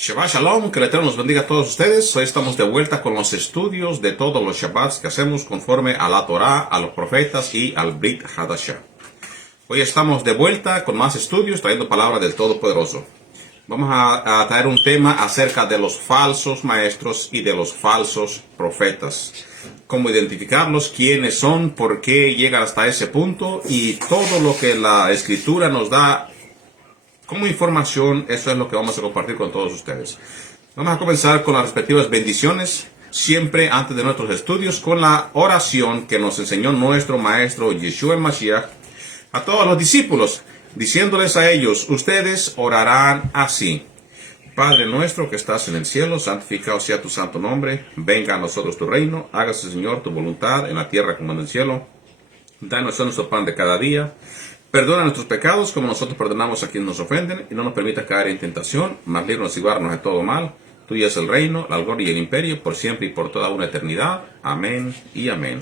Shabbat Shalom, que el Eterno los bendiga a todos ustedes. Hoy estamos de vuelta con los estudios de todos los Shabbats que hacemos conforme a la Torah, a los profetas y al Brit Hadashah. Hoy estamos de vuelta con más estudios, trayendo palabra del Todopoderoso. Vamos a traer un tema acerca de los falsos maestros y de los falsos profetas. Cómo identificarlos, quiénes son, por qué llegan hasta ese punto y todo lo que la Escritura nos da como información. Eso es lo que vamos a compartir con todos ustedes. Vamos a comenzar con las respectivas bendiciones, siempre antes de nuestros estudios, con la oración que nos enseñó nuestro maestro Yeshua el Mashiach a todos los discípulos, diciéndoles a ellos: ustedes orarán así: Padre nuestro que estás en el cielo, santificado sea tu santo nombre, venga a nosotros tu reino, hágase, Señor, tu voluntad en la tierra como en el cielo. Danos nuestro pan de cada día. Perdona nuestros pecados como nosotros perdonamos a quienes nos ofenden, y no nos permita caer en tentación, mas líbranos y guárdanos de todo mal. Tuyo es el reino, la gloria y el imperio, por siempre y por toda una eternidad. Amén y amén.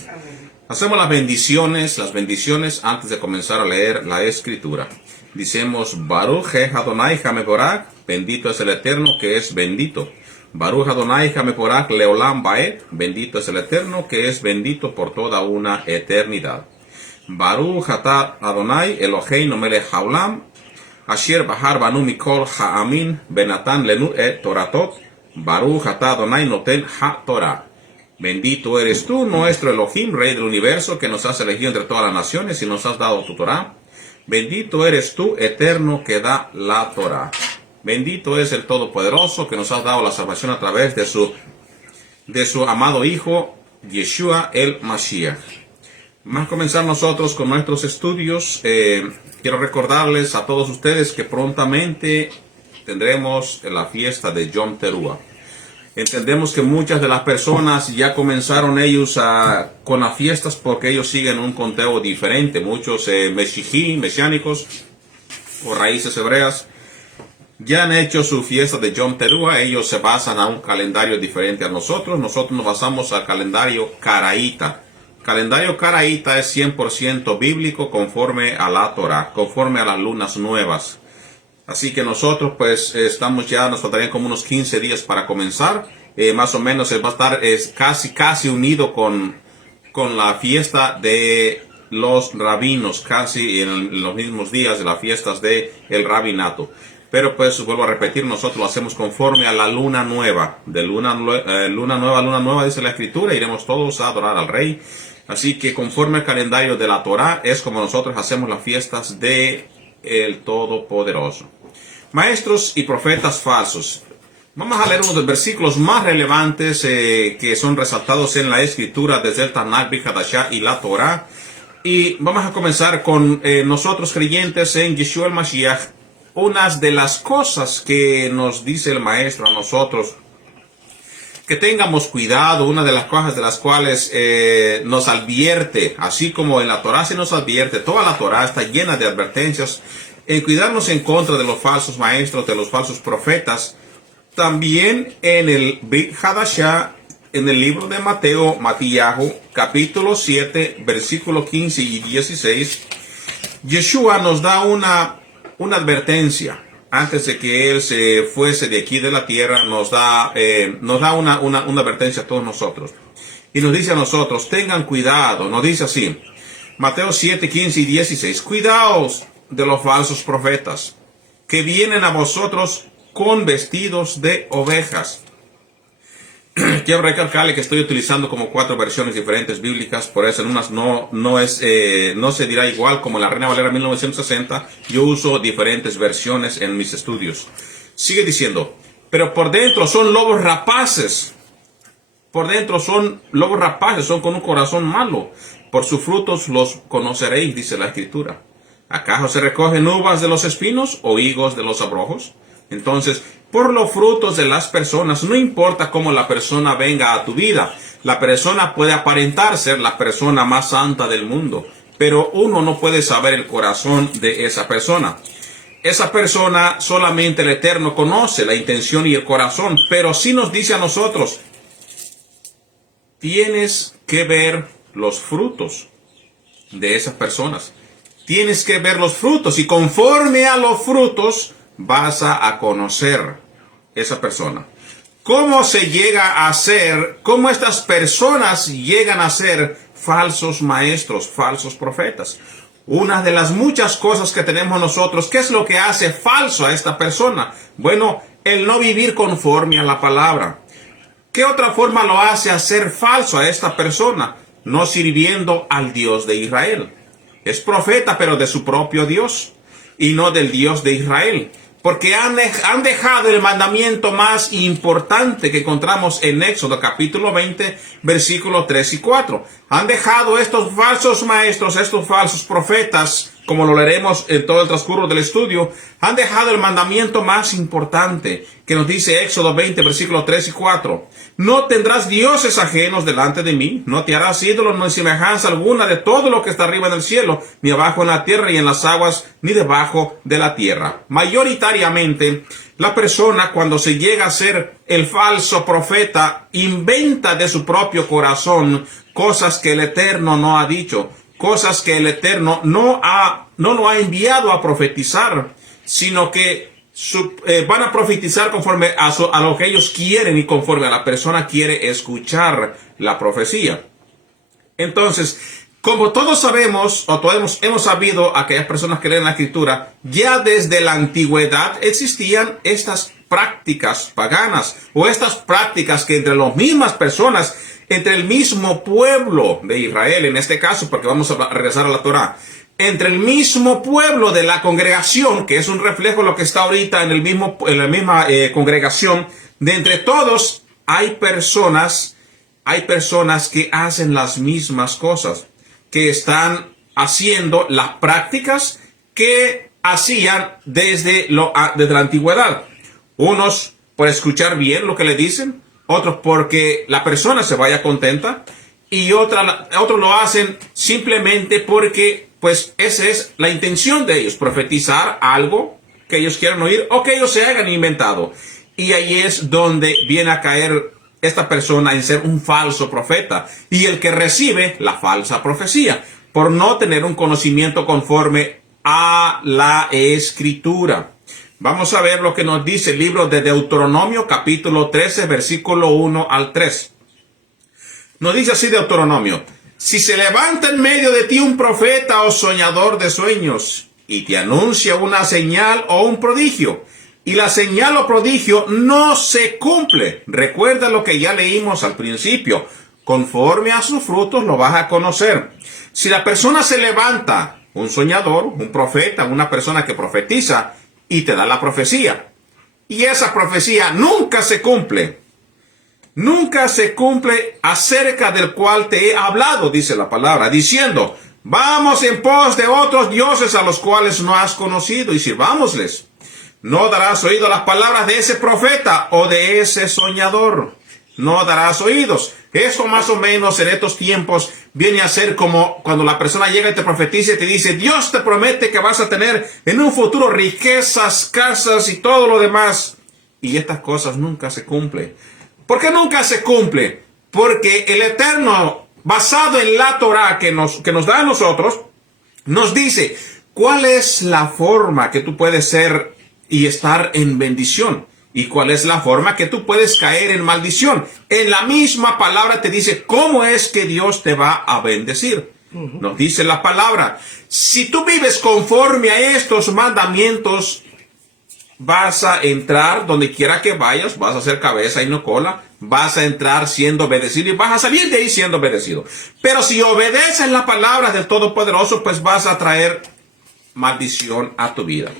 Hacemos las bendiciones antes de comenzar a leer la Escritura. Dicemos: Baruch Adonai Hameborach, bendito es el Eterno que es bendito. Baruch Adonai Hameborach Leolam Baed, bendito es el Eterno que es bendito por toda una eternidad. Baruch atah Adonai Eloheinu melech haolam, asher bahar banu mikol ha'amin benatan lenu et toratot. Baruch atah Adonai noten ha-torah. Bendito eres tú, nuestro Elohim, Rey del universo, que nos has elegido entre todas las naciones y nos has dado tu Torah. Bendito eres tú, Eterno, que da la Torah. Bendito es el Todopoderoso, que nos has dado la salvación a través de su amado Hijo, Yeshua el Mashiach. Vamos a comenzar nosotros con nuestros estudios. Quiero recordarles a todos ustedes que prontamente tendremos la fiesta de Yom Teruah. Entendemos que muchas de las personas ya comenzaron ellos con las fiestas porque ellos siguen un conteo diferente. Muchos mesiánicos o raíces hebreas ya han hecho su fiesta de Yom Teruah. Ellos se basan a un calendario diferente a nosotros. Nosotros nos basamos al calendario caraíta. Calendario caraíta es 100% bíblico, conforme a la Torah, conforme a las lunas nuevas. Así que nosotros pues nos faltarían como unos 15 días para comenzar. Más o menos va a estar casi unido con la fiesta de los rabinos, casi en los mismos días de las fiestas del rabinato. Pero pues vuelvo a repetir, nosotros lo hacemos conforme a la luna nueva. De luna nueva dice la Escritura, iremos todos a adorar al Rey. Así que conforme al calendario de la Torah es como nosotros hacemos las fiestas de el Todopoderoso. Maestros y profetas falsos. Vamos a leer uno de los versículos más relevantes que son resaltados en la Escritura desde el Tanakh, Brit Hadashah y la Torah. Y vamos a comenzar con nosotros creyentes en Yeshua el Mashiach. Unas de las cosas que nos dice el Maestro a nosotros que tengamos cuidado, una de las cosas de las cuales nos advierte, así como en la Torah se nos advierte, toda la Torah está llena de advertencias en cuidarnos en contra de los falsos maestros, de los falsos profetas. También en el Brit Hadashah, en el libro de Matías, capítulo 7, versículo 15 y 16, Yeshua nos da una advertencia. Antes de que Él se fuese de aquí de la tierra, nos da una advertencia a todos nosotros. Y nos dice a nosotros: tengan cuidado. Nos dice así, Mateo 7, 15 y 16. Cuidaos de los falsos profetas, que vienen a vosotros con vestidos de ovejas. Quiero recalcarle que estoy utilizando como 4 versiones diferentes bíblicas, por eso en unas no se dirá igual como la Reina Valera 1960. Yo uso diferentes versiones en mis estudios. Sigue diciendo: pero por dentro son lobos rapaces. Por dentro son lobos rapaces, son con un corazón malo. Por sus frutos los conoceréis, dice la Escritura. ¿Acaso se recogen uvas de los espinos o higos de los abrojos? Entonces, por los frutos de las personas, no importa cómo la persona venga a tu vida. La persona puede aparentar ser la persona más santa del mundo, pero uno no puede saber el corazón de esa persona. Esa persona solamente el Eterno conoce la intención y el corazón, pero sí nos dice a nosotros: tienes que ver los frutos de esas personas. Tienes que ver los frutos, y conforme a los frutos vas a conocer esa persona? ¿Cómo se llega a ser, cómo estas personas llegan a ser falsos maestros, falsos profetas? Una de las muchas cosas que tenemos nosotros, ¿qué es lo que hace falso a esta persona? Bueno, el no vivir conforme a la palabra. ¿Qué otra forma lo hace hacer falso a esta persona? No sirviendo al Dios de Israel. Es profeta, pero de su propio Dios y no del Dios de Israel. Porque han dejado el mandamiento más importante que encontramos en Éxodo capítulo 20, versículos 3 y 4. Han dejado estos falsos maestros, estos falsos profetas, como lo leeremos en todo el transcurso del estudio, han dejado el mandamiento más importante que nos dice Éxodo 20, versículos 3 y 4. No tendrás dioses ajenos delante de mí, no te harás ídolos, no hay semejanza alguna de todo lo que está arriba en el cielo, ni abajo en la tierra y en las aguas, ni debajo de la tierra. Mayoritariamente, la persona cuando se llega a ser el falso profeta, inventa de su propio corazón cosas que el Eterno no ha dicho, cosas que el Eterno no lo ha enviado a profetizar, sino que van a profetizar conforme a lo que ellos quieren y conforme a la persona quiere escuchar la profecía. Entonces, como todos sabemos, o todos hemos sabido, aquellas personas que leen la Escritura, ya desde la antigüedad existían estas prácticas paganas, o estas prácticas que entre las mismas personas, entre el mismo pueblo de Israel, en este caso, porque vamos a regresar a la Torá, entre el mismo pueblo de la congregación, que es un reflejo de lo que está ahorita en la misma congregación, de entre todos hay personas que hacen las mismas cosas, que están haciendo las prácticas que hacían desde la antigüedad. Unos por escuchar bien lo que le dicen, otros porque la persona se vaya contenta, y otros lo hacen simplemente porque pues esa es la intención de ellos, profetizar algo que ellos quieran oír o que ellos se hayan inventado. Y ahí es donde viene a caer esta persona en ser un falso profeta y el que recibe la falsa profecía por no tener un conocimiento conforme a la Escritura. Vamos a ver lo que nos dice el libro de Deuteronomio capítulo 13 versículo 1 al 3. Nos dice así Deuteronomio: si se levanta en medio de ti un profeta o soñador de sueños y te anuncia una señal o un prodigio, y la señal o prodigio no se cumple, recuerda lo que ya leímos al principio, conforme a sus frutos lo vas a conocer. Si la persona se levanta, un soñador, un profeta, una persona que profetiza y te da la profecía, y esa profecía nunca se cumple acerca del cual te he hablado, dice la palabra, diciendo: vamos en pos de otros dioses a los cuales no has conocido y sirvámosles. No darás oído a las palabras de ese profeta o de ese soñador. No darás oídos. Eso más o menos en estos tiempos viene a ser como cuando la persona llega y te profetiza y te dice: Dios te promete que vas a tener en un futuro riquezas, casas y todo lo demás. Y estas cosas nunca se cumplen. ¿Por qué nunca se cumple? Porque el Eterno, basado en la Torá que nos da a nosotros, nos dice cuál es la forma que tú puedes ser y estar en bendición, y cuál es la forma que tú puedes caer en maldición. En la misma palabra te dice cómo es que Dios te va a bendecir. Nos dice la palabra: si tú vives conforme a estos mandamientos, vas a entrar donde quiera que vayas, vas a ser cabeza y no cola, vas a entrar siendo obedecido y vas a salir de ahí siendo obedecido. Pero si obedeces las palabras del Todopoderoso, pues vas a traer maldición a tu vida.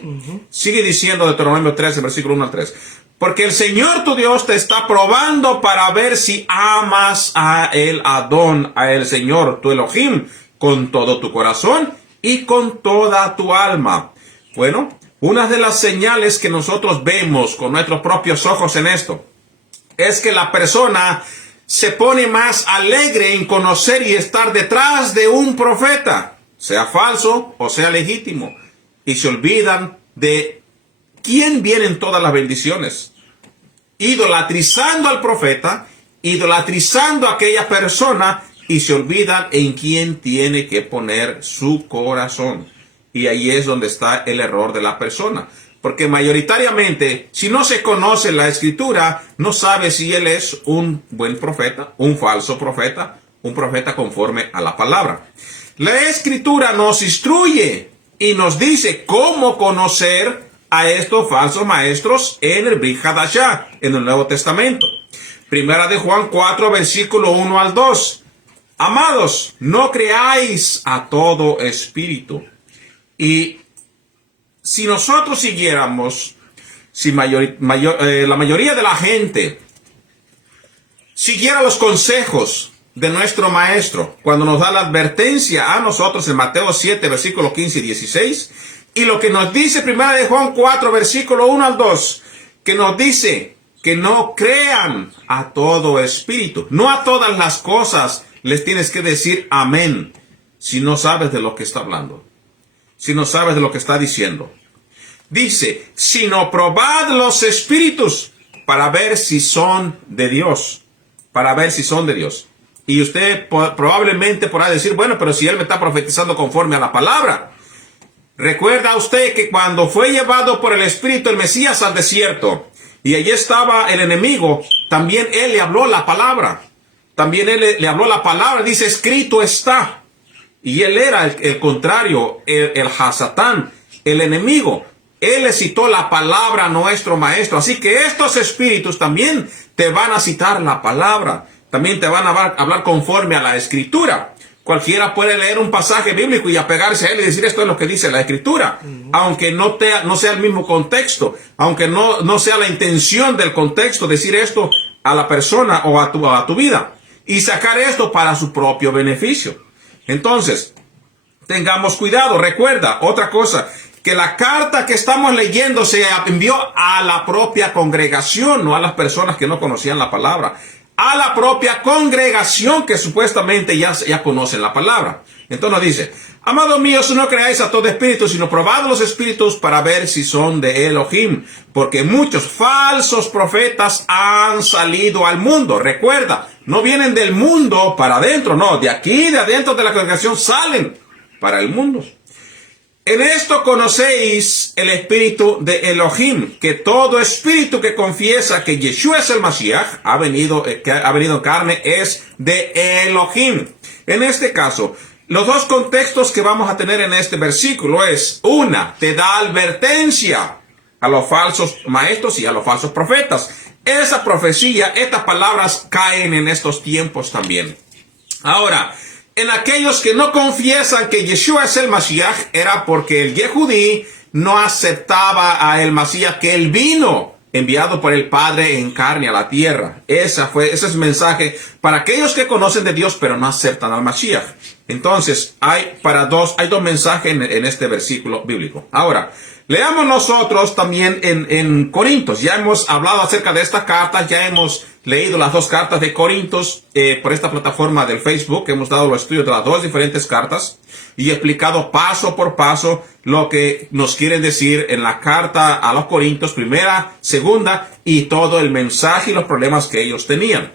Sigue diciendo Deuteronomio 13, versículo 1 al 3. Porque el Señor tu Dios te está probando para ver si amas a el Adón, a el Señor, tu Elohim, con todo tu corazón y con toda tu alma. Bueno, una de las señales que nosotros vemos con nuestros propios ojos en esto es que la persona se pone más alegre en conocer y estar detrás de un profeta, sea falso o sea legítimo, y se olvidan de quién vienen todas las bendiciones, idolatrizando al profeta, idolatrizando a aquella persona, y se olvidan en quién tiene que poner su corazón. Y ahí es donde está el error de la persona. Porque mayoritariamente, si no se conoce la escritura, no sabe si él es un buen profeta, un falso profeta, un profeta conforme a la palabra. La escritura nos instruye y nos dice cómo conocer a estos falsos maestros en el Brit Hadashah, en el Nuevo Testamento. Primera de Juan 4, versículo 1 al 2. Amados, no creáis a todo espíritu. Y si nosotros siguiéramos, si la mayoría de la gente siguiera los consejos de nuestro maestro, cuando nos da la advertencia a nosotros en Mateo 7, versículo 15 y 16, y lo que nos dice Primera de Juan 4, versículo 1 al 2, que nos dice que no crean a todo espíritu, no a todas las cosas les tienes que decir amén, si no sabes de lo que está hablando, si no sabes de lo que está diciendo. Dice, sino probad los espíritus para ver si son de Dios, para ver si son de Dios. Y usted probablemente podrá decir, bueno, pero si él me está profetizando conforme a la palabra. Recuerda usted que cuando fue llevado por el Espíritu el Mesías al desierto, y allí estaba el enemigo, también él le habló la palabra. También él le habló la palabra, dice, escrito está. Y él era el contrario, el Hasatán, el enemigo. Él le citó la palabra a nuestro maestro. Así que estos espíritus también te van a citar la palabra. También te van a hablar conforme a la escritura. Cualquiera puede leer un pasaje bíblico y apegarse a él y decir esto es lo que dice la escritura. Aunque no sea el mismo contexto. Aunque no sea la intención del contexto decir esto a la persona o a tu vida. Y sacar esto para su propio beneficio. Entonces, tengamos cuidado. Recuerda, otra cosa, que la carta que estamos leyendo se envió a la propia congregación, no a las personas que no conocían la palabra. A la propia congregación que supuestamente ya conocen la palabra. Entonces nos dice, amados míos, no creáis a todo espíritu, sino probad los espíritus para ver si son de Elohim. Porque muchos falsos profetas han salido al mundo. Recuerda, no vienen del mundo para adentro, no, de aquí, de adentro de la congregación salen para el mundo. En esto conocéis el espíritu de Elohim, que todo espíritu que confiesa que Yeshua es el Mashiach, que ha venido en carne, es de Elohim. En este caso, los dos contextos que vamos a tener en este versículo es, una, te da advertencia a los falsos maestros y a los falsos profetas. Esa profecía, estas palabras caen en estos tiempos también. Ahora, en aquellos que no confiesan que Yeshua es el Mashiach, era porque el Yehudí no aceptaba a el Mashiach, que él vino enviado por el Padre en carne a la tierra. Ese es el mensaje para aquellos que conocen de Dios, pero no aceptan al Mashiach. Entonces, hay dos mensajes en este versículo bíblico. Ahora, leamos nosotros también en Corintios. Ya hemos hablado acerca de estas cartas, ya hemos leído las dos cartas de Corintios por esta plataforma del Facebook. Hemos dado los estudios de las dos diferentes cartas y explicado paso por paso lo que nos quieren decir en la carta a los Corintios, primera, segunda, y todo el mensaje y los problemas que ellos tenían.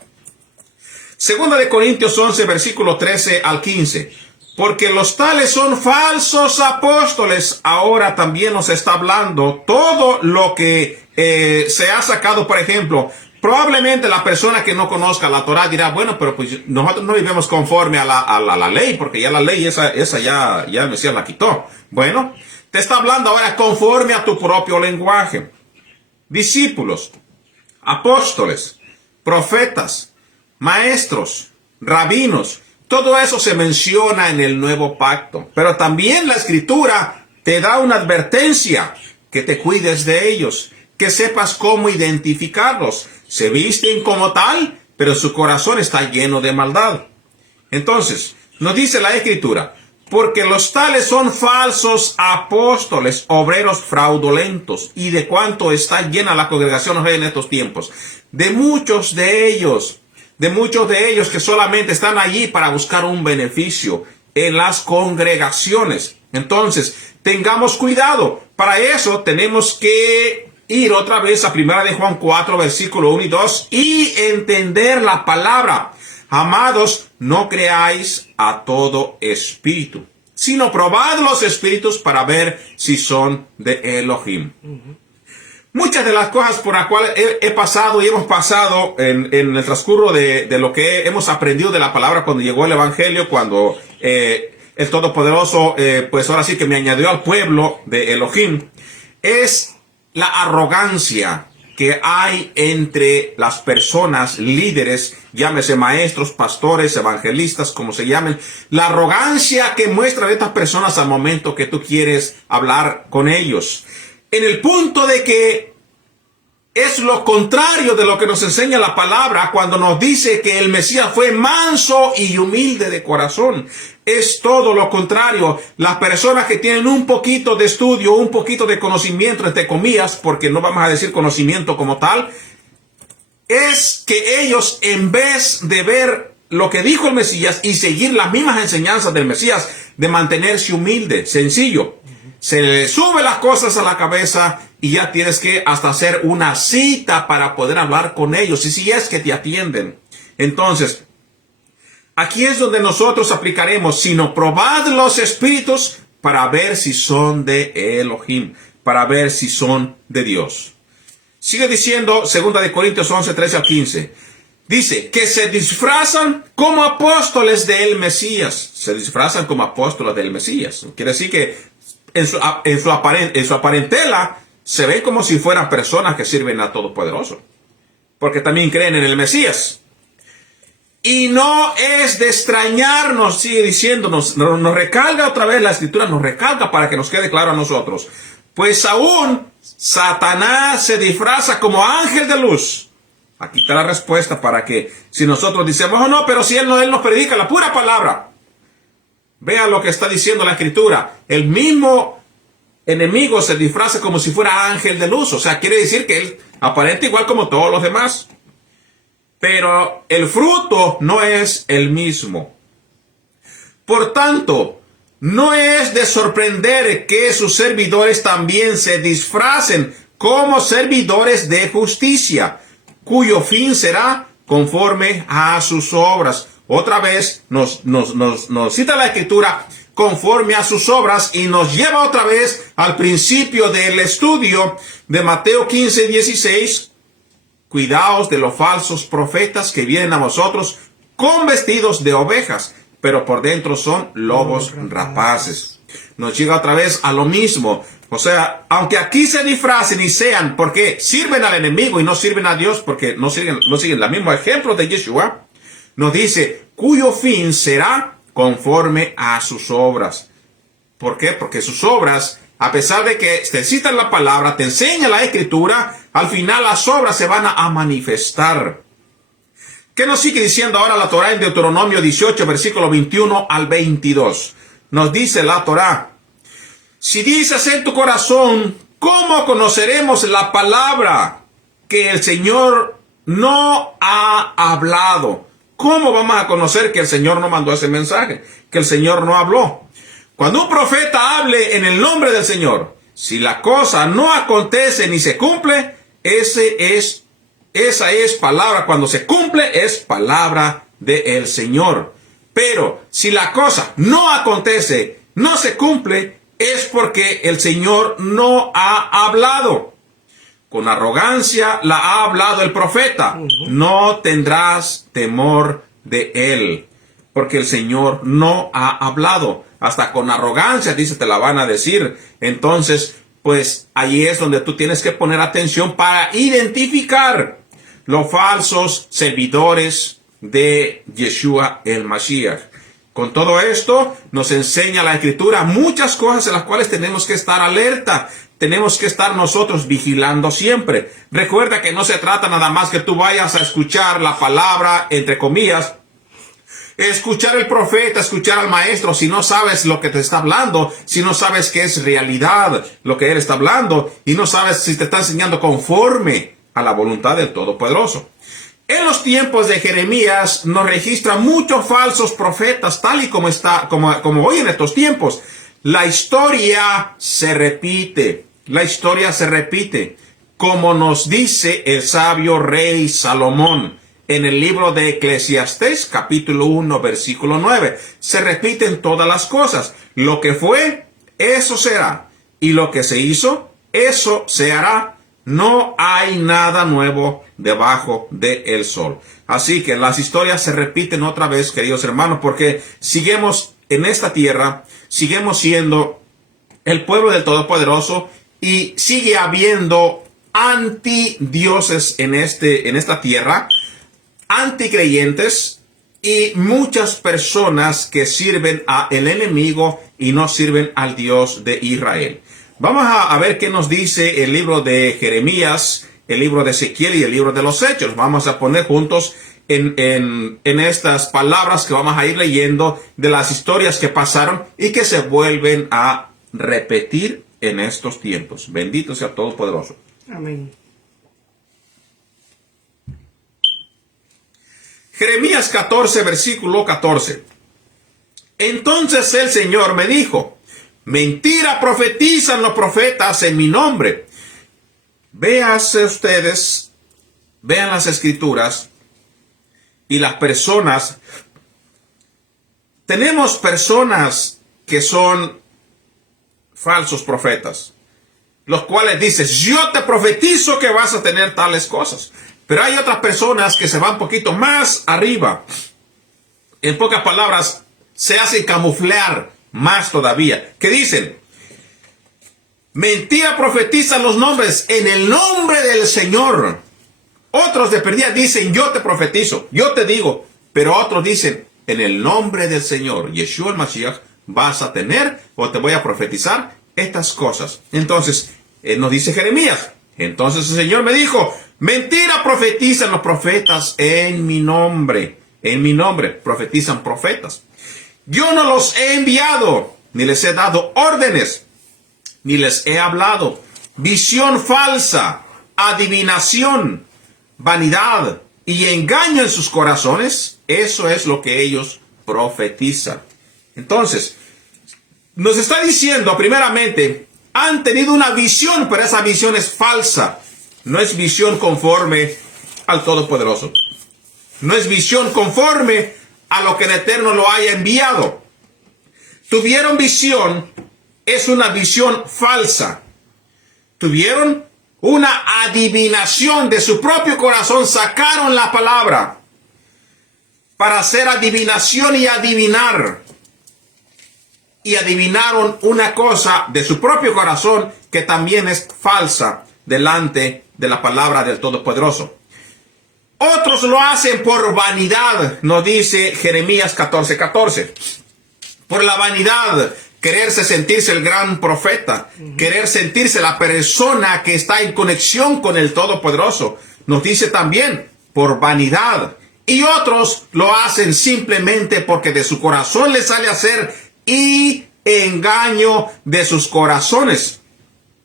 Segunda de Corintios 11, versículo 13 al 15. Porque los tales son falsos apóstoles. Ahora también nos está hablando todo lo que se ha sacado, por ejemplo. Probablemente la persona que no conozca la Torah dirá, bueno, pero pues nosotros no vivimos conforme a la ley, porque ya la ley esa ya el Mesías la quitó. Bueno, te está hablando ahora conforme a tu propio lenguaje. Discípulos, apóstoles, profetas, maestros, rabinos, todo eso se menciona en el nuevo pacto. Pero también la escritura te da una advertencia, que te cuides de ellos, que sepas cómo identificarlos. Se visten como tal, pero su corazón está lleno de maldad. Entonces, nos dice la escritura, porque los tales son falsos apóstoles, obreros fraudulentos. ¿Y de cuánto está llena la congregación en estos tiempos? De muchos de ellos que solamente están allí para buscar un beneficio en las congregaciones. Entonces, tengamos cuidado. Para eso tenemos que ir otra vez a 1 de Juan 4, versículo 1 y 2 y entender la palabra. Amados, no creáis a todo espíritu, sino probad los espíritus para ver si son de Elohim. Muchas de las cosas por las cuales he pasado y hemos pasado en el transcurso de lo que hemos aprendido de la palabra cuando llegó el Evangelio, cuando el Todopoderoso, pues ahora sí que me añadió al pueblo de Elohim, es la arrogancia que hay entre las personas líderes, llámese maestros, pastores, evangelistas, como se llamen, la arrogancia que muestran estas personas al momento que tú quieres hablar con ellos. En el punto de que es lo contrario de lo que nos enseña la palabra cuando nos dice que el Mesías fue manso y humilde de corazón. Es todo lo contrario. Las personas que tienen un poquito de estudio, un poquito de conocimiento, entre comillas, porque no vamos a decir conocimiento como tal, es que ellos, en vez de ver lo que dijo el Mesías y seguir las mismas enseñanzas del Mesías, de mantenerse humilde, sencillo, se le sube las cosas a la cabeza y ya tienes que hasta hacer una cita para poder hablar con ellos, y si es que te atienden. Entonces, aquí es donde nosotros aplicaremos, sino probad los espíritus para ver si son de Elohim, para ver si son de Dios. Sigue diciendo 2 Corintios 11, 13 al 15. Dice que se disfrazan como apóstoles del Mesías. Se disfrazan como apóstoles del Mesías. Quiere decir que en su aparentela se ven como si fueran personas que sirven al Todopoderoso, porque también creen en el Mesías. Y no es de extrañarnos, sigue diciéndonos, nos recalca otra vez la Escritura, nos recalca para que nos quede claro a nosotros. Pues aún Satanás se disfraza como ángel de luz. Aquí está la respuesta para que, si nosotros decimos, oh no, pero si él nos predica la pura palabra. Vea lo que está diciendo la Escritura. El mismo enemigo se disfraza como si fuera ángel de luz. O sea, quiere decir que él aparenta igual como todos los demás. Pero el fruto no es el mismo. Por tanto, no es de sorprender que sus servidores también se disfracen como servidores de justicia, cuyo fin será conforme a sus obras. Otra vez nos cita la Escritura conforme a sus obras y nos lleva otra vez al principio del estudio de Mateo 15, 16. Cuidaos de los falsos profetas que vienen a vosotros con vestidos de ovejas, pero por dentro son lobos rapaces. Nos llega otra vez a lo mismo. O sea, aunque aquí se disfracen y sean porque sirven al enemigo y no sirven a Dios, porque no siguen el mismo ejemplo de Yeshua, nos dice, cuyo fin será conforme a sus obras. ¿Por qué? Porque sus obras, a pesar de que te citan la palabra, te enseña la Escritura, al final las obras se van a manifestar. ¿Qué nos sigue diciendo ahora la Torá en Deuteronomio 18, versículo 21 al 22? Nos dice la Torá, si dices en tu corazón, ¿cómo conoceremos la palabra que el Señor no ha hablado? ¿Cómo vamos a conocer que el Señor no mandó ese mensaje? Que el Señor no habló. Cuando un profeta hable en el nombre del Señor, si la cosa no acontece ni se cumple, esa es palabra. Cuando se cumple, es palabra del Señor. Pero si la cosa no acontece, no se cumple, es porque el Señor no ha hablado. Con arrogancia la ha hablado el profeta. No tendrás temor de él, porque el Señor no ha hablado. Hasta con arrogancia, dice, te la van a decir. Entonces, pues ahí es donde tú tienes que poner atención para identificar los falsos servidores de Yeshua el Mashiach. Con todo esto nos enseña la Escritura muchas cosas en las cuales tenemos que estar alerta. Tenemos que estar nosotros vigilando siempre. Recuerda que no se trata nada más que tú vayas a escuchar la palabra, entre comillas, escuchar al profeta, escuchar al maestro, si no sabes lo que te está hablando, si no sabes que es realidad lo que él está hablando, y no sabes si te está enseñando conforme a la voluntad del Todopoderoso. En los tiempos de Jeremías nos registran muchos falsos profetas, tal y como hoy en estos tiempos. La historia se repite. La historia se repite. Como nos dice el sabio rey Salomón en el libro de Eclesiastés, capítulo 1, versículo 9. Se repiten todas las cosas. Lo que fue, eso será. Y lo que se hizo, eso se hará. No hay nada nuevo debajo del sol. Así que las historias se repiten otra vez, queridos hermanos, porque seguimos en esta tierra, seguimos siendo el pueblo del Todopoderoso y sigue habiendo antidioses en esta tierra, anticreyentes y muchas personas que sirven al enemigo y no sirven al Dios de Israel. Vamos a ver qué nos dice el libro de Jeremías, el libro de Ezequiel y el libro de los Hechos. Vamos a poner juntos en estas palabras que vamos a ir leyendo de las historias que pasaron y que se vuelven a repetir en estos tiempos. Bendito sea Todopoderoso. Amén. Jeremías 14, versículo 14. Entonces el Señor me dijo: mentira profetizan los profetas en mi nombre. Véanse ustedes, vean las escrituras y las personas. Tenemos personas que son falsos profetas, los cuales dicen: yo te profetizo que vas a tener tales cosas. Pero hay otras personas que se van un poquito más arriba. En pocas palabras, se hacen camuflar más todavía, que dicen: mentira profetizan los nombres en el nombre del Señor. Otros de perdida dicen: yo te profetizo, yo te digo. Pero otros dicen: en el nombre del Señor, Yeshua el Mashiach, vas a tener o te voy a profetizar estas cosas. Entonces, nos dice Jeremías: entonces el Señor me dijo: mentira profetizan los profetas en mi nombre. En mi nombre profetizan profetas. Yo no los he enviado, ni les he dado órdenes, ni les he hablado. Visión falsa, adivinación, vanidad y engaño en sus corazones. Eso es lo que ellos profetizan. Entonces, nos está diciendo primeramente, han tenido una visión, pero esa visión es falsa. No es visión conforme al Todopoderoso. No es visión conforme a lo que el Eterno lo haya enviado. Tuvieron visión, es una visión falsa. Tuvieron una adivinación de su propio corazón, sacaron la palabra para hacer adivinación y adivinar. Y adivinaron una cosa de su propio corazón que también es falsa delante de la palabra del Todopoderoso. Otros lo hacen por vanidad, nos dice Jeremías 14:14. Por la vanidad, quererse sentirse el gran profeta, querer sentirse la persona que está en conexión con el Todopoderoso. Nos dice también por vanidad. Y otros lo hacen simplemente porque de su corazón les sale a hacer y engaño de sus corazones.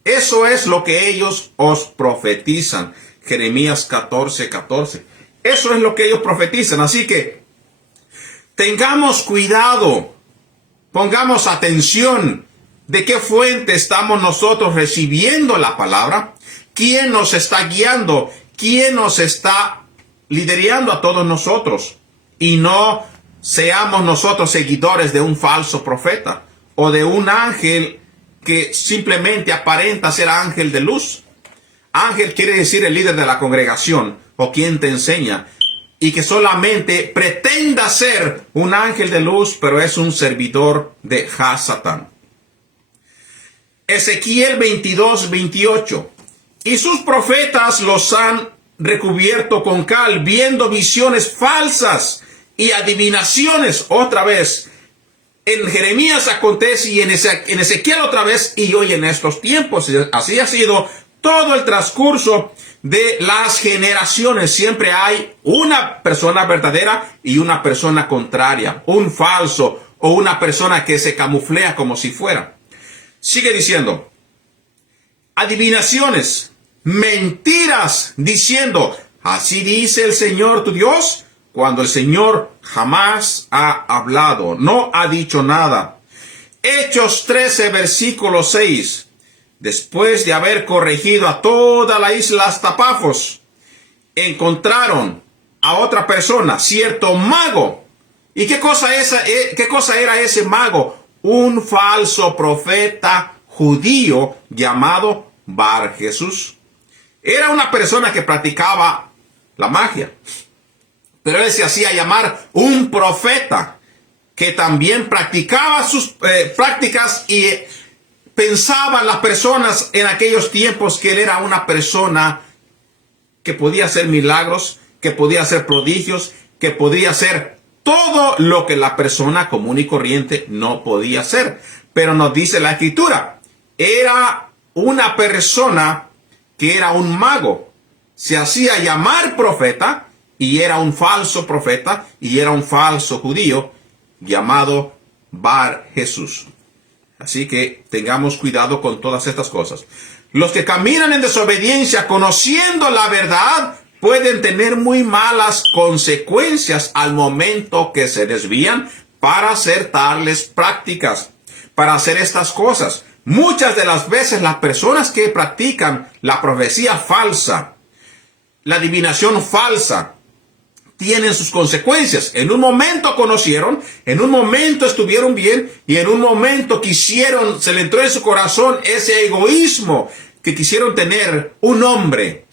Eso es lo que ellos os profetizan. Jeremías 14:14. Eso es lo que ellos profetizan. Así que tengamos cuidado, pongamos atención de qué fuente estamos nosotros recibiendo la palabra, quién nos está guiando, quién nos está liderando a todos nosotros. Y no seamos nosotros seguidores de un falso profeta o de un ángel que simplemente aparenta ser ángel de luz. Ángel quiere decir el líder de la congregación o quien te enseña, y que solamente pretenda ser un ángel de luz, pero es un servidor de Hasatán. Ezequiel 22:28. Y sus profetas los han recubierto con cal, viendo visiones falsas y adivinaciones. Otra vez, en Jeremías acontece y en Ezequiel otra vez, y hoy en estos tiempos. Así ha sido todo el transcurso de las generaciones. Siempre hay una persona verdadera y una persona contraria, un falso o una persona que se camuflea como si fuera. Sigue diciendo, adivinaciones, mentiras, diciendo, así dice el Señor tu Dios, cuando el Señor jamás ha hablado, no ha dicho nada. Hechos 13, versículo 6. Después de haber corregido a toda la isla hasta Pafos, encontraron a otra persona, cierto mago. ¿Y qué cosa era ese mago? Un falso profeta judío llamado Bar Jesús. Era una persona que practicaba la magia, pero él se hacía llamar un profeta que también practicaba sus prácticas y pensaba las personas en aquellos tiempos que él era una persona que podía hacer milagros, que podía hacer prodigios, que podía hacer todo lo que la persona común y corriente no podía hacer. Pero nos dice la Escritura, era una persona que era un mago. Se hacía llamar profeta y era un falso profeta y era un falso judío llamado Bar Jesús. Así que tengamos cuidado con todas estas cosas. Los que caminan en desobediencia conociendo la verdad pueden tener muy malas consecuencias al momento que se desvían para hacer tales prácticas, para hacer estas cosas. Muchas de las veces las personas que practican la profecía falsa, la adivinación falsa, tienen sus consecuencias. En un momento conocieron, en un momento estuvieron bien y en un momento quisieron, se le entró en su corazón ese egoísmo que quisieron tener un nombre.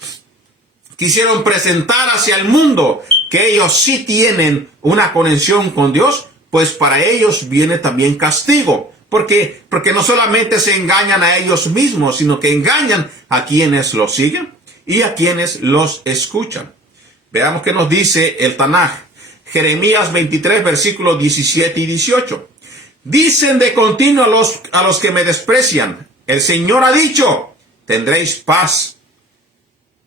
Quisieron presentar hacia el mundo que ellos sí tienen una conexión con Dios, pues para ellos viene también castigo. ¿Por qué? Porque no solamente se engañan a ellos mismos, sino que engañan a quienes los siguen y a quienes los escuchan. Veamos qué nos dice el Tanaj. Jeremías 23, versículos 17 y 18. Dicen de continuo a los que me desprecian, el Señor ha dicho, tendréis paz.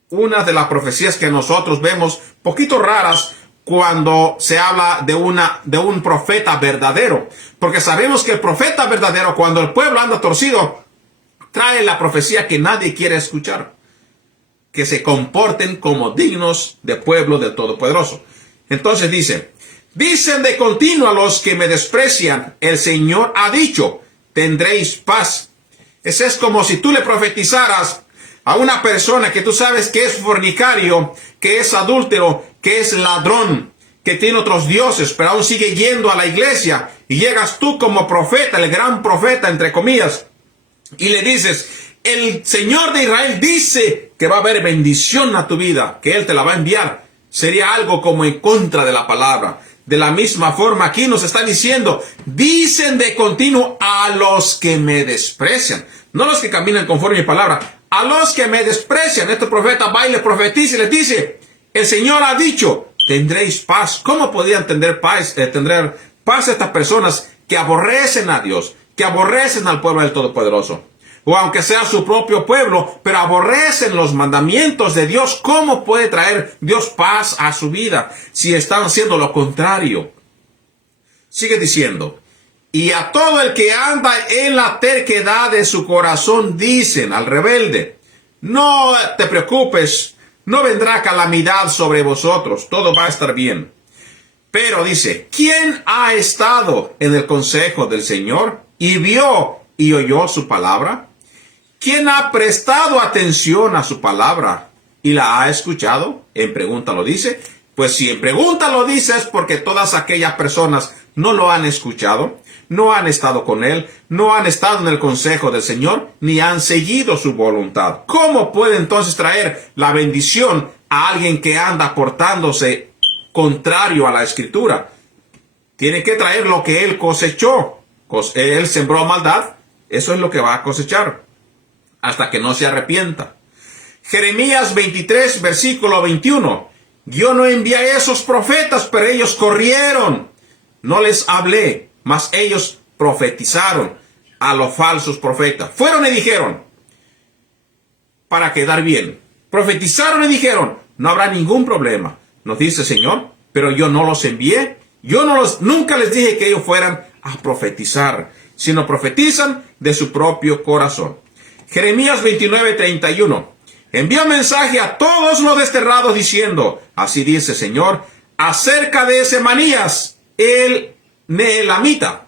Una de las profecías que nosotros vemos poquito raras cuando se habla de un profeta verdadero. Porque sabemos que el profeta verdadero, cuando el pueblo anda torcido, trae la profecía que nadie quiere escuchar. Que se comporten como dignos de pueblo del Todopoderoso. Entonces dicen de continuo a los que me desprecian, el Señor ha dicho, tendréis paz. Ese es como si tú le profetizaras a una persona que tú sabes que es fornicario, que es adúltero, que es ladrón, que tiene otros dioses, pero aún sigue yendo a la iglesia, y llegas tú como profeta, el gran profeta, entre comillas, y le dices, el Señor de Israel dice que va a haber bendición a tu vida, que Él te la va a enviar. Sería algo como en contra de la palabra. De la misma forma aquí nos está diciendo, dicen de continuo a los que me desprecian. No los que caminan conforme a mi palabra, a los que me desprecian. Este profeta va y le profetiza y le dice, el Señor ha dicho, tendréis paz. ¿Cómo podían tener paz estas personas que aborrecen a Dios, que aborrecen al pueblo del Todopoderoso? O aunque sea su propio pueblo, pero aborrecen los mandamientos de Dios. ¿Cómo puede traer Dios paz a su vida si están haciendo lo contrario? Sigue diciendo, y a todo el que anda en la terquedad de su corazón dicen al rebelde, no te preocupes, no vendrá calamidad sobre vosotros, todo va a estar bien. Pero dice, ¿quién ha estado en el consejo del Señor y vio y oyó su palabra? ¿Quién ha prestado atención a su palabra y la ha escuchado? En pregunta lo dice. Pues si en pregunta lo dice es porque todas aquellas personas no lo han escuchado, no han estado con Él, no han estado en el consejo del Señor, ni han seguido su voluntad. ¿Cómo puede entonces traer la bendición a alguien que anda portándose contrario a la Escritura? Tiene que traer lo que Él cosechó. Él sembró maldad, eso es lo que va a cosechar, hasta que no se arrepienta. Jeremías 23, versículo 21. Yo no envié a esos profetas, pero ellos corrieron. No les hablé, mas ellos profetizaron a los falsos profetas. Fueron y dijeron, para quedar bien. Profetizaron y dijeron, no habrá ningún problema. Nos dice el Señor, pero yo no los envié. Nunca les dije que ellos fueran a profetizar, sino profetizan de su propio corazón. Jeremías 29, 31. Envió mensaje a todos los desterrados diciendo, así dice el Señor, acerca de Semaías, el neelamita,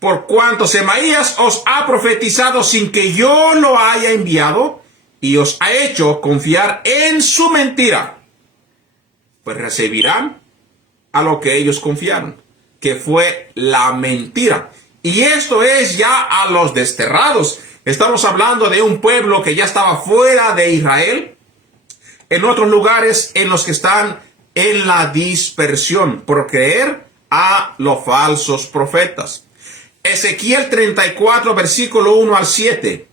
por cuanto Semaías os ha profetizado sin que yo lo haya enviado, y os ha hecho confiar en su mentira. pues recibirán a lo que ellos confiaron, que fue la mentira. Y esto es ya a los desterrados. Estamos hablando de un pueblo que ya estaba fuera de Israel, en otros lugares en los que están en la dispersión por creer a los falsos profetas. Ezequiel 34, versículo 1 al 7.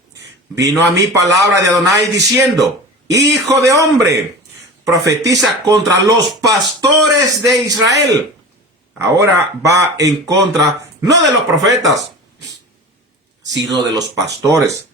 Vino a mí palabra de Adonai diciendo: Hijo de hombre, profetiza contra los pastores de Israel. Ahora va en contra, no de los profetas, sino de los pastores.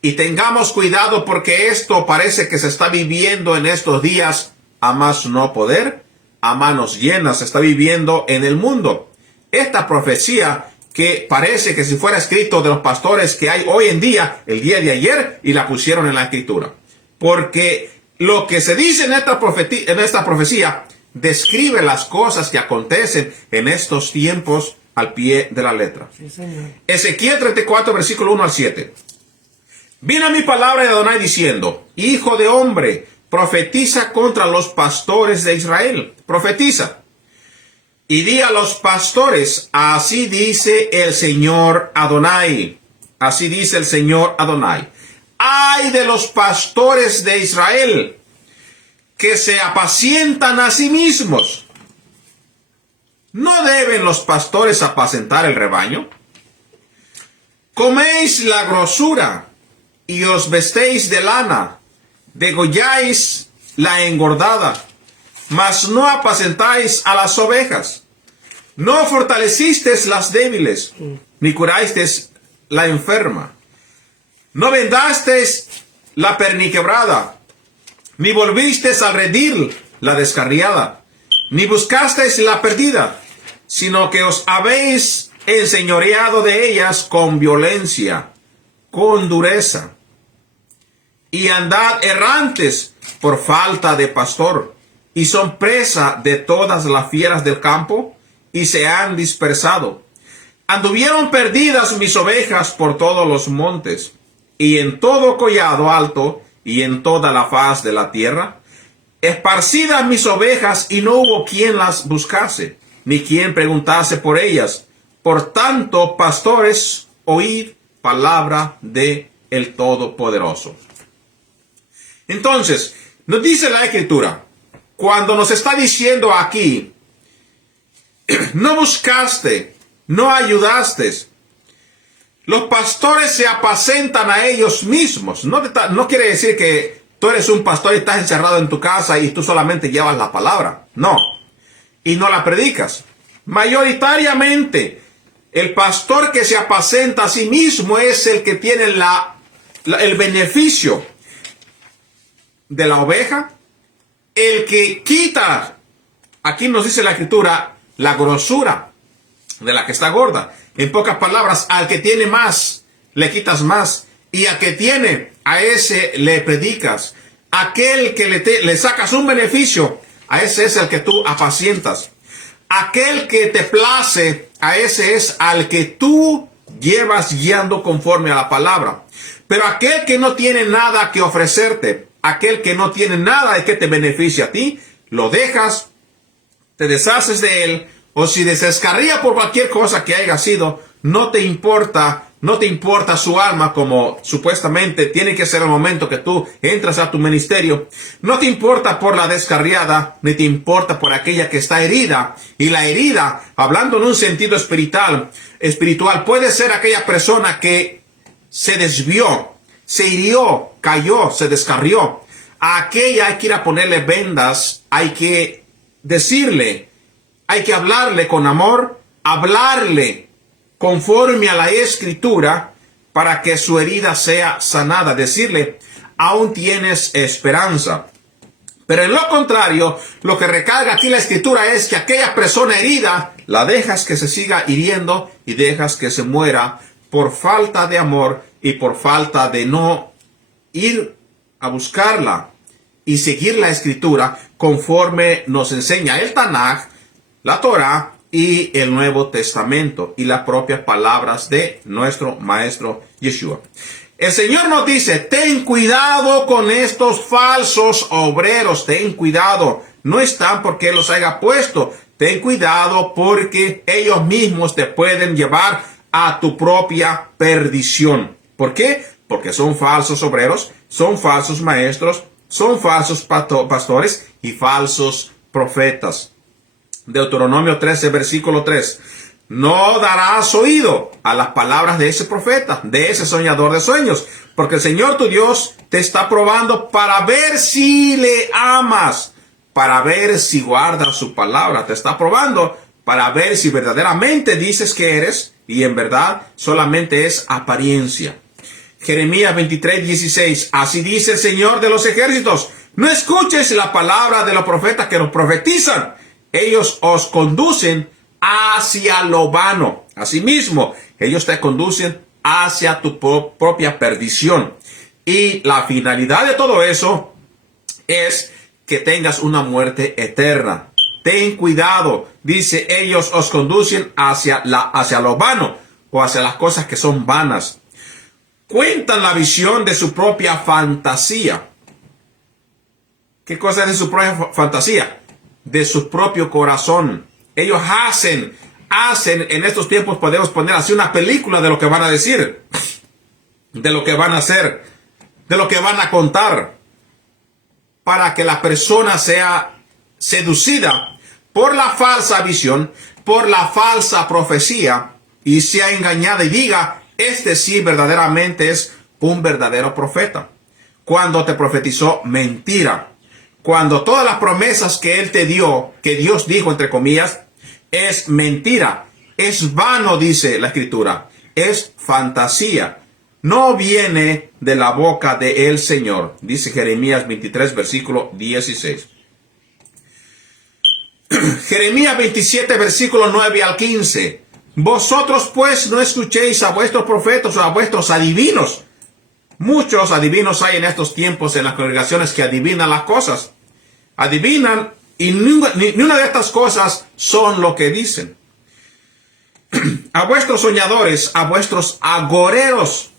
Y tengamos cuidado, porque esto parece que se está viviendo en estos días a más no poder, a manos llenas, se está viviendo en el mundo. Esta profecía que parece que si fuera escrito de los pastores que hay hoy en día, el día de ayer, y la pusieron en la escritura. Porque lo que se dice en esta profecía describe las cosas que acontecen en estos tiempos al pie de la letra. Sí, señor. Ezequiel 34, versículo 1 al 7. Vino a mi palabra de Adonai diciendo: Hijo de hombre, profetiza contra los pastores de Israel. Profetiza. Y di a los pastores: así dice el Señor Adonai. Así dice el Señor Adonai. Ay de los pastores de Israel, que se apacientan a sí mismos. ¿No deben los pastores apacentar el rebaño? Coméis la grosura y os vestéis de lana, degolláis la engordada, mas no apacentáis a las ovejas. No fortalecisteis las débiles, ni curasteis la enferma. No vendasteis la perniquebrada, ni volvisteis a redil la descarriada, ni buscasteis la perdida, sino que os habéis enseñoreado de ellas con violencia, con dureza. Y andad errantes por falta de pastor, y son presa de todas las fieras del campo, y se han dispersado. Anduvieron perdidas mis ovejas por todos los montes, y en todo collado alto, y en toda la faz de la tierra. Esparcidas mis ovejas, y no hubo quien las buscase, ni quien preguntase por ellas. Por tanto, pastores, oíd palabra de el Todopoderoso. Entonces, nos dice la Escritura, cuando nos está diciendo aquí, no buscaste, no ayudaste. Los pastores se apacentan a ellos mismos. No quiere decir que tú eres un pastor y estás encerrado en tu casa y tú solamente llevas la palabra. No. Y no la predicas. Mayoritariamente, el pastor que se apacenta a sí mismo es el que tiene el beneficio de la oveja, el que quita, aquí nos dice la Escritura, la grosura de la que está gorda. En pocas palabras, al que tiene más, le quitas más. Y al que tiene, a ese le predicas. Aquel que le sacas un beneficio, a ese es el que tú apacientas. Aquel que te place, a ese es al que tú llevas guiando conforme a la palabra. Pero aquel que no tiene nada que ofrecerte, aquel que no tiene nada de que te beneficie a ti, lo dejas, te deshaces de él, o si descarría por cualquier cosa que haya sido, no te importa su alma, como supuestamente tiene que ser el momento que tú entras a tu ministerio. No te importa por la descarriada, ni te importa por aquella que está herida. Y la herida, hablando en un sentido espiritual, puede ser aquella persona que se desvió, se hirió, cayó, se descarrió. A aquella hay que ir a ponerle vendas, hay que decirle, hay que hablarle con amor, hablarle conforme a la Escritura para que su herida sea sanada. Decirle, aún tienes esperanza. Pero en lo contrario, lo que recalca aquí la Escritura es que aquella persona herida, la dejas que se siga hiriendo y dejas que se muera por falta de amor y por falta de no ir a buscarla y seguir la Escritura conforme nos enseña el Tanaj, la Torá y el Nuevo Testamento y las propias palabras de nuestro Maestro Yeshua. El Señor nos dice, ten cuidado con estos falsos obreros, ten cuidado, No están porque Él los haya puesto. Ten cuidado porque ellos mismos te pueden llevar a tu propia perdición. ¿Por qué? Porque son falsos obreros, son falsos maestros, son falsos pastores y falsos profetas. Deuteronomio 13, versículo 3. No darás oído a las palabras de ese profeta, de ese soñador de sueños, porque el Señor tu Dios te está probando para ver si le amas, para ver si guardas su palabra. Te está probando para ver si verdaderamente dices que eres y en verdad solamente es apariencia. Jeremías 23, 16. Así dice el Señor de los ejércitos: no escuches la palabra de los profetas que los profetizan. Ellos os conducen hacia lo vano. Asimismo, ellos te conducen hacia tu propia perdición. Y la finalidad de todo eso es que tengas una muerte eterna. Ten cuidado. Dice, ellos os conducen hacia lo vano o hacia las cosas que son vanas. Cuentan la visión de su propia fantasía. ¿Qué cosa es de su propia fantasía? De su propio corazón. Ellos hacen en estos tiempos, podemos poner así una película de lo que van a decir, de lo que van a hacer, de lo que van a contar, para que la persona sea seducida por la falsa visión, por la falsa profecía, y sea engañada y diga, este sí verdaderamente es un verdadero profeta, cuando te profetizó mentira. Cuando todas las promesas que Él te dio, que Dios dijo entre comillas, es mentira, es vano, dice la Escritura, es fantasía, no viene de la boca de el Señor, dice Jeremías 23, versículo 16. Jeremías 27, versículo 9 al 15. Vosotros pues no escuchéis a vuestros profetas o a vuestros adivinos. Muchos adivinos hay en estos tiempos en las congregaciones que adivinan las cosas. Adivinan y ni una de estas cosas son lo que dicen. A vuestros soñadores, a vuestros agoreros,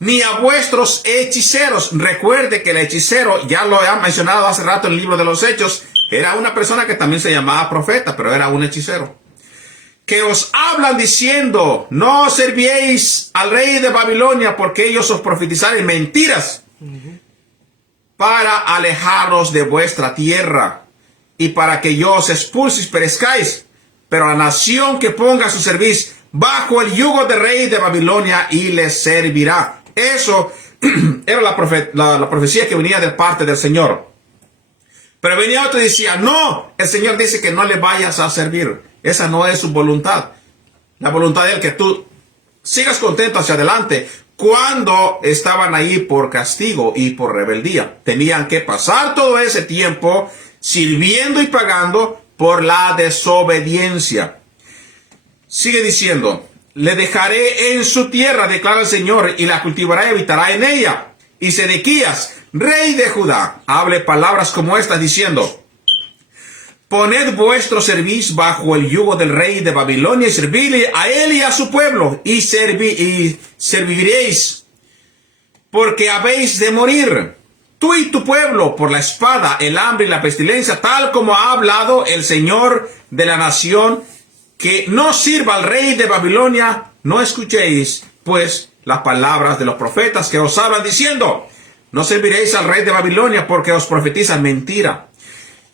ni a vuestros hechiceros. Recuerde que el hechicero, ya lo he mencionado hace rato en el libro de los Hechos, era una persona que también se llamaba profeta, pero era un hechicero. Que os hablan diciendo, no servíais al rey de Babilonia, porque ellos os profetizaren mentiras, para alejaros de vuestra tierra, y para que yo os expulse y perezcáis. Pero la nación que ponga a su servicio bajo el yugo del rey de Babilonia y les servirá. Eso era la profecía que venía de parte del Señor. Pero venía otro y decía, no, el Señor dice que no le vayas a servir. Esa no es su voluntad. La voluntad de Él que tú sigas contento hacia adelante. Cuando estaban ahí por castigo y por rebeldía, tenían que pasar todo ese tiempo sirviendo y pagando por la desobediencia. Sigue diciendo, le dejaré en su tierra, declara el Señor, y la cultivará y habitará en ella. Y Sedequías, rey de Judá, hable palabras como estas diciendo, poned vuestro servicio bajo el yugo del rey de Babilonia y servidle a él y a su pueblo y serviréis, porque habéis de morir, tú y tu pueblo, por la espada, el hambre y la pestilencia, tal como ha hablado el Señor de la nación, que no sirva al rey de Babilonia. No escuchéis, pues, las palabras de los profetas que os hablan diciendo, no serviréis al rey de Babilonia, porque os profetizan mentira.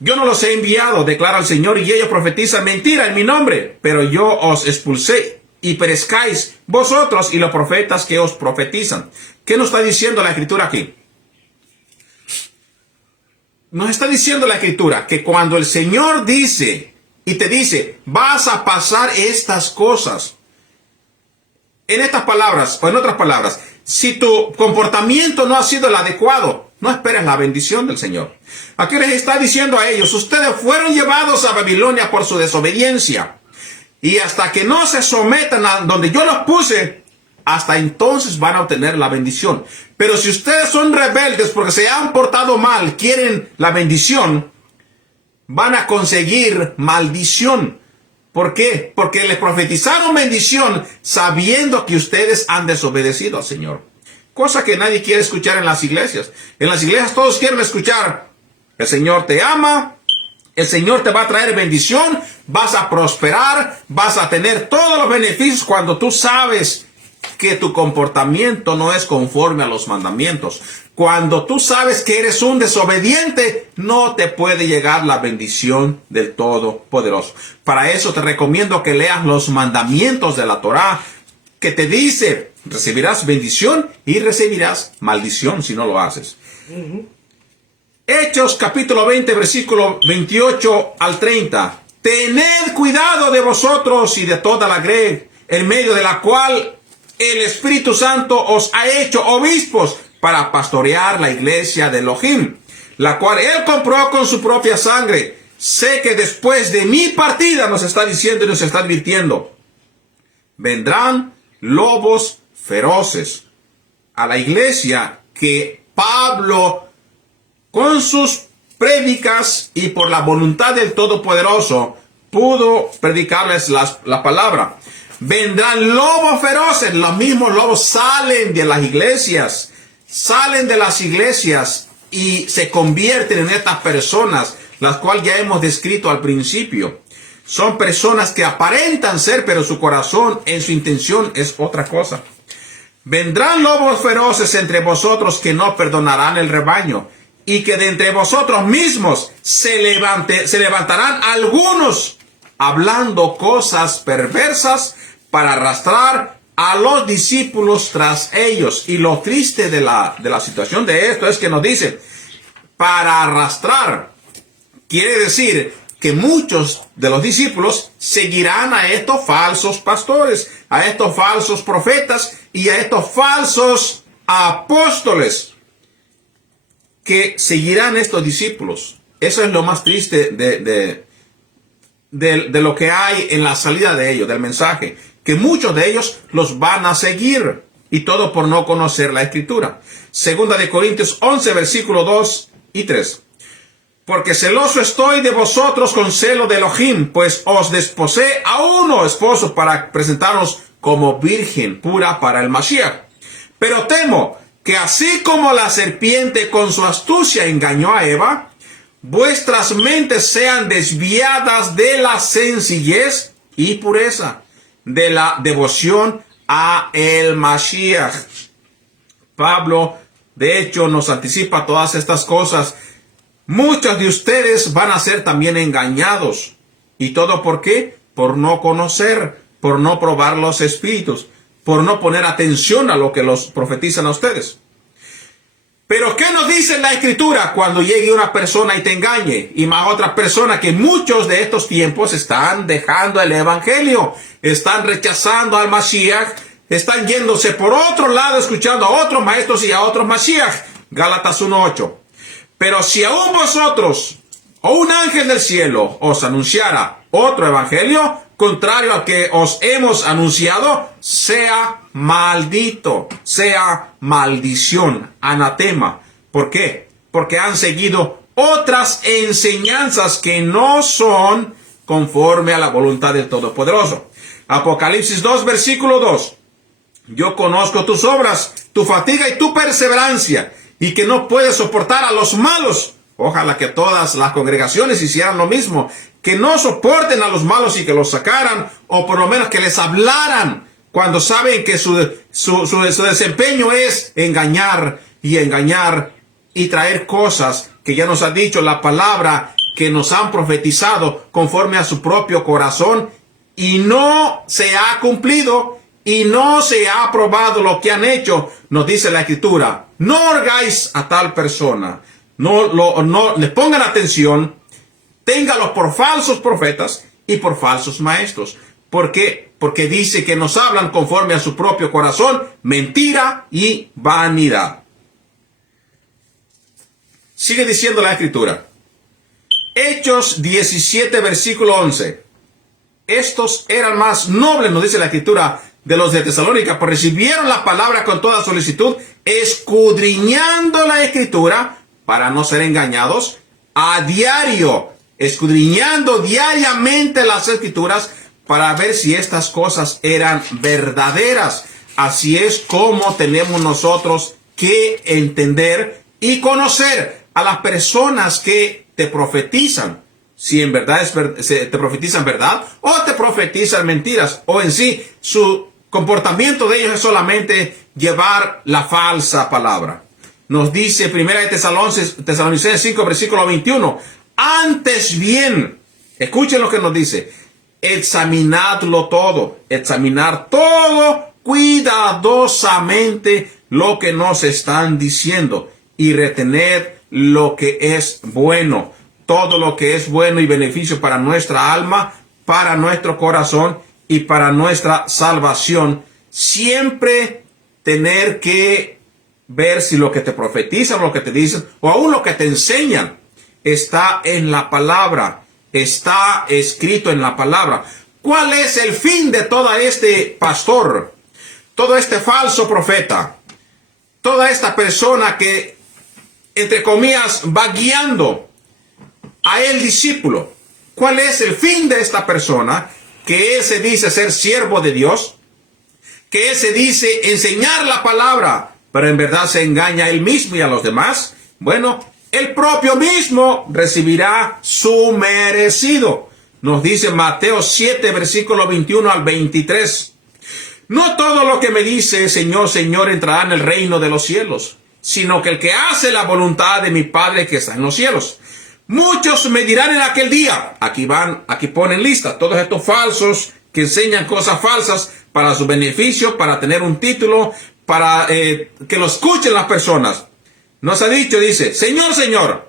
Yo no los he enviado, declara el Señor, y ellos profetizan mentira en mi nombre, pero yo os expulsé y perezcáis vosotros y los profetas que os profetizan. ¿Qué nos está diciendo la Escritura aquí? Nos está diciendo la Escritura que cuando el Señor dice y te dice, vas a pasar estas cosas, en estas palabras o en otras palabras, si tu comportamiento no ha sido el adecuado, no esperes la bendición del Señor. Aquí les está diciendo a ellos, ustedes fueron llevados a Babilonia por su desobediencia. Y hasta que no se sometan a donde yo los puse, hasta entonces van a obtener la bendición. Pero si ustedes son rebeldes porque se han portado mal, quieren la bendición, van a conseguir maldición. ¿Por qué? Porque les profetizaron bendición sabiendo que ustedes han desobedecido al Señor. Cosa que nadie quiere escuchar en las iglesias. En las iglesias todos quieren escuchar, El Señor te ama. El Señor te va a traer bendición. Vas a prosperar. Vas a tener todos los beneficios cuando tú sabes que tu comportamiento no es conforme a los mandamientos. Cuando tú sabes que eres un desobediente, no te puede llegar la bendición del Todopoderoso. Para eso te recomiendo que leas los mandamientos de la Torá, que te dice, recibirás bendición y recibirás maldición si no lo haces. Hechos capítulo 20, versículo 28 al 30. Tened cuidado de vosotros y de toda la grey, en medio de la cual el Espíritu Santo os ha hecho obispos para pastorear la iglesia de Elohim, la cual él compró con su propia sangre. Sé que después de mi partida, nos está diciendo y nos está advirtiendo, vendrán lobos feroces. A la iglesia que Pablo, con sus prédicas y por la voluntad del Todopoderoso, pudo predicarles la palabra. Vendrán lobos feroces. Los mismos lobos salen de las iglesias. Salen de las iglesias y se convierten en estas personas, las cuales ya hemos descrito al principio. Son personas que aparentan ser, pero su corazón, en su intención, es otra cosa. Vendrán lobos feroces entre vosotros que no perdonarán el rebaño, y que de entre vosotros mismos se levantarán algunos hablando cosas perversas para arrastrar a los discípulos tras ellos. Y lo triste de la situación de esto es que nos dice, para arrastrar, quiere decir que muchos de los discípulos seguirán a estos falsos pastores, a estos falsos profetas y a estos falsos apóstoles, que seguirán estos discípulos. Eso es lo más triste de lo que hay en la salida de ellos, del mensaje, que muchos de ellos los van a seguir, y todo por no conocer la Escritura. Segunda de Corintios 11, versículo 2 y 3. Porque celoso estoy de vosotros con celo de Elohim, pues os desposé a uno esposo para presentaros como virgen pura para el Mashiach. Pero temo que así como la serpiente con su astucia engañó a Eva, vuestras mentes sean desviadas de la sencillez y pureza de la devoción a el Mashiach. Pablo, de hecho, nos anticipa todas estas cosas. Muchos de ustedes van a ser también engañados. ¿Y todo por qué? Por no conocer, por no probar los espíritus, por no poner atención a lo que los profetizan a ustedes. Pero ¿qué nos dice la Escritura cuando llegue una persona y te engañe? Y más otra persona, que muchos de estos tiempos están dejando el Evangelio, están rechazando al Mashiach, están yéndose por otro lado, escuchando a otros maestros y a otros Mashiach. Gálatas 1:8. Pero si aún vosotros o un ángel del cielo os anunciara otro evangelio contrario al que os hemos anunciado, sea maldito, sea maldición, anatema. ¿Por qué? Porque han seguido otras enseñanzas que no son conforme a la voluntad del Todopoderoso. Apocalipsis 2, versículo 2. Yo conozco tus obras, tu fatiga y tu perseverancia, y que no puedes soportar a los malos. Ojalá que todas las congregaciones hicieran lo mismo, que no soporten a los malos y que los sacaran, o por lo menos que les hablaran, cuando saben que su desempeño es engañar y traer cosas que ya nos ha dicho la palabra, que nos han profetizado conforme a su propio corazón, y no se ha cumplido, y no se ha aprobado lo que han hecho. Nos dice la Escritura, no orgáis a tal persona, no le pongan atención, téngalos por falsos profetas y por falsos maestros. ¿Por qué? Porque dice que nos hablan conforme a su propio corazón, mentira y vanidad. Sigue diciendo la Escritura. Hechos 17, versículo 11. Estos eran más nobles, nos dice la Escritura, de los de Tesalónica, pues recibieron la palabra con toda solicitud, escudriñando la Escritura para no ser engañados a diario, escudriñando diariamente las Escrituras para ver si estas cosas eran verdaderas. Así es como tenemos nosotros que entender y conocer a las personas que te profetizan, si en verdad te profetizan verdad o te profetizan mentiras, o en sí su comportamiento de ellos es solamente llevar la falsa palabra. Nos dice 1 Tesalonicenses 5, versículo 21, antes bien, escuchen lo que nos dice, examinadlo todo, examinar todo cuidadosamente lo que nos están diciendo y retener lo que es bueno, todo lo que es bueno y beneficio para nuestra alma, para nuestro corazón y para nuestra salvación. Siempre tener que ver si lo que te profetizan, lo que te dicen, o aún lo que te enseñan, está en la palabra, está escrito en la palabra. ¿Cuál es el fin de todo este pastor, todo este falso profeta, toda esta persona que, entre comillas, va guiando a el discípulo? ¿Cuál es el fin de esta persona que él se dice ser siervo de Dios, que él se dice enseñar la palabra, pero en verdad se engaña a él mismo y a los demás? Bueno, el propio mismo recibirá su merecido. Nos dice Mateo 7, versículo 21 al 23. No todo lo que me dice Señor, Señor entrará en el reino de los cielos, sino que el que hace la voluntad de mi Padre que está en los cielos. Muchos me dirán en aquel día, aquí ponen lista, todos estos falsos que enseñan cosas falsas para su beneficio, para tener un título, para que lo escuchen las personas. Nos ha dicho, dice, Señor, Señor,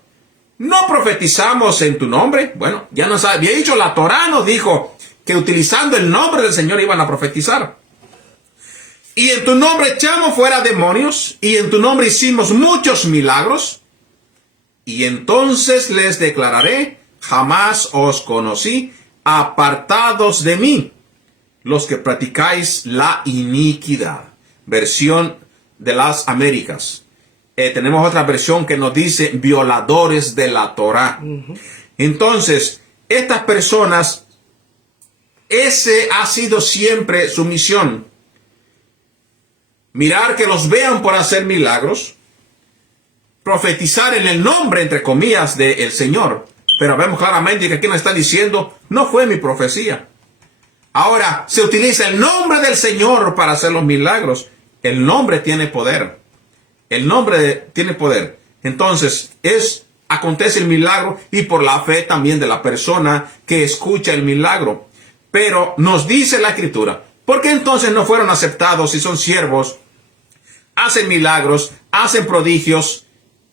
¿no profetizamos en tu nombre? Bueno, ya nos había dicho, la Torá nos dijo que utilizando el nombre del Señor iban a profetizar. Y en tu nombre echamos fuera demonios, y en tu nombre hicimos muchos milagros. Y entonces les declararé, jamás os conocí, apartados de mí, los que practicáis la iniquidad. Versión de las Américas. Tenemos otra versión que nos dice violadores de la Torá. Entonces, estas personas, ese ha sido siempre su misión. Mirar que los vean por hacer milagros, profetizar en el nombre, entre comillas, del Señor. Pero vemos claramente que aquí nos está diciendo, no fue mi profecía. Ahora, se utiliza el nombre del Señor para hacer los milagros. El nombre tiene poder. El nombre tiene poder. Entonces, acontece el milagro y por la fe también de la persona que escucha el milagro. Pero nos dice la Escritura, ¿por qué entonces no fueron aceptados si son siervos, hacen milagros, hacen prodigios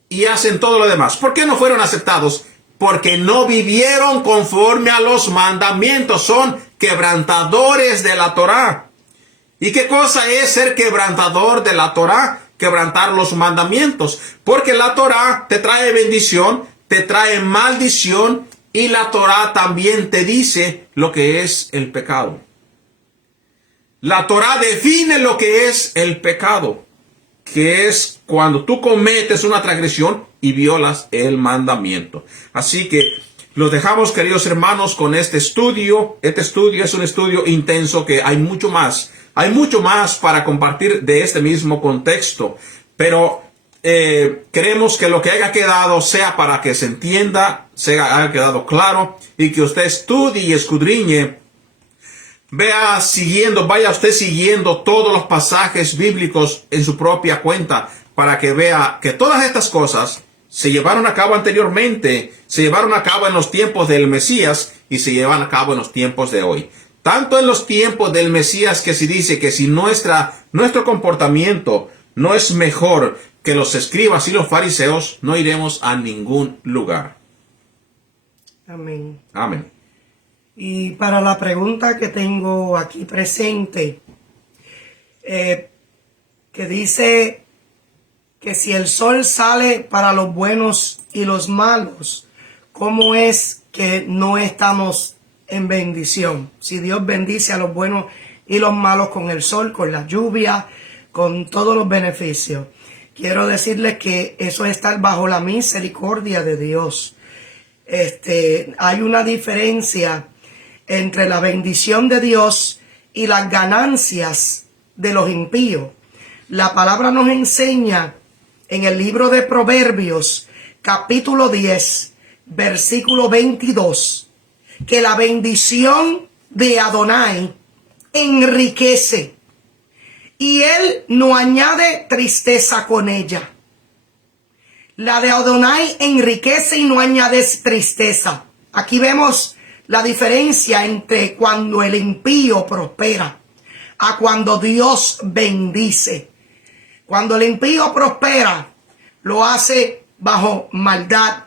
y hacen todo lo demás? ¿Por qué no fueron aceptados? Porque no vivieron conforme a los mandamientos. Son quebrantadores de la Torá. ¿Y qué cosa es ser quebrantador de la Torá? Quebrantar los mandamientos. Porque la Torá te trae bendición, te trae maldición, y la Torá también te dice lo que es el pecado. La Torá define lo que es el pecado, que es cuando tú cometes una transgresión y violas el mandamiento. Así que los dejamos, queridos hermanos, con este estudio. Este estudio es un estudio intenso, que hay mucho más. Hay mucho más para compartir de este mismo contexto. Pero queremos que lo que haya quedado sea para que se entienda, haya quedado claro, y que usted estudie y escudriñe. Vaya usted siguiendo todos los pasajes bíblicos en su propia cuenta, para que vea que todas estas cosas se llevaron a cabo anteriormente, se llevaron a cabo en los tiempos del Mesías y se llevan a cabo en los tiempos de hoy. Tanto en los tiempos del Mesías, que se dice que si nuestro comportamiento no es mejor que los escribas y los fariseos, no iremos a ningún lugar. Amén. Amén. Y para la pregunta que tengo aquí presente, que dice que si el sol sale para los buenos y los malos, ¿cómo es que no estamos en bendición? Si Dios bendice a los buenos y los malos con el sol, con la lluvia, con todos los beneficios. Quiero decirles que eso es estar bajo la misericordia de Dios. Hay una diferencia entre la bendición de Dios y las ganancias de los impíos. La palabra nos enseña en el libro de Proverbios capítulo 10, versículo 22, que la bendición de Adonai enriquece y él no añade tristeza con ella. La de Adonai enriquece y no añade tristeza. Aquí vemos la diferencia entre cuando el impío prospera a cuando Dios bendice. Cuando el impío prospera, lo hace bajo maldad,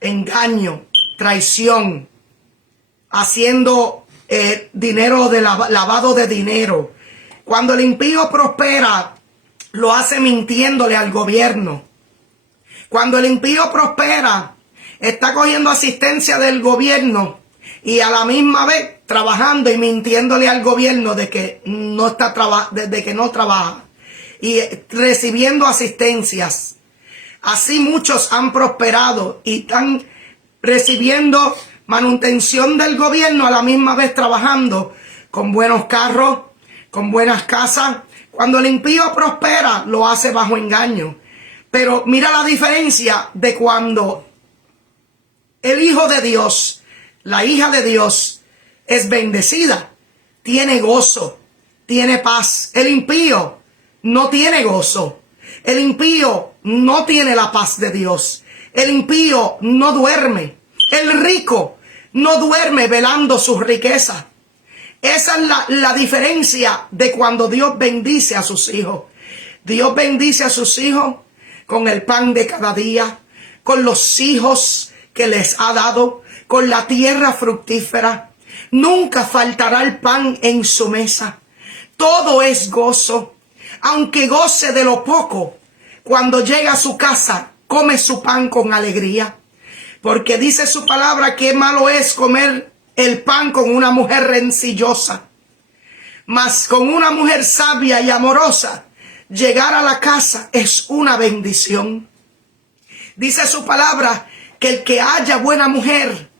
engaño, traición, haciendo dinero de lavado de dinero. Cuando el impío prospera, lo hace mintiéndole al gobierno. Cuando el impío prospera, está cogiendo asistencia del gobierno y a la misma vez trabajando y mintiéndole al gobierno de que no trabaja y recibiendo asistencias. Así muchos han prosperado y están recibiendo manutención del gobierno a la misma vez trabajando con buenos carros, con buenas casas. Cuando el impío prospera, lo hace bajo engaño. Pero mira la diferencia de cuando el hijo de Dios, la hija de Dios es bendecida, tiene gozo, tiene paz. El impío no tiene gozo. El impío no tiene la paz de Dios. El impío no duerme. El rico no duerme velando sus riquezas. Esa es la diferencia de cuando Dios bendice a sus hijos. Dios bendice a sus hijos con el pan de cada día, con los hijos que les ha dado, con la tierra fructífera. Nunca faltará el pan en su mesa. Todo es gozo. Aunque goce de lo poco, cuando llega a su casa, come su pan con alegría. Porque dice su palabra que malo es comer el pan con una mujer rencillosa. Mas con una mujer sabia y amorosa, llegar a la casa es una bendición. Dice su palabra que el que haya buena mujer,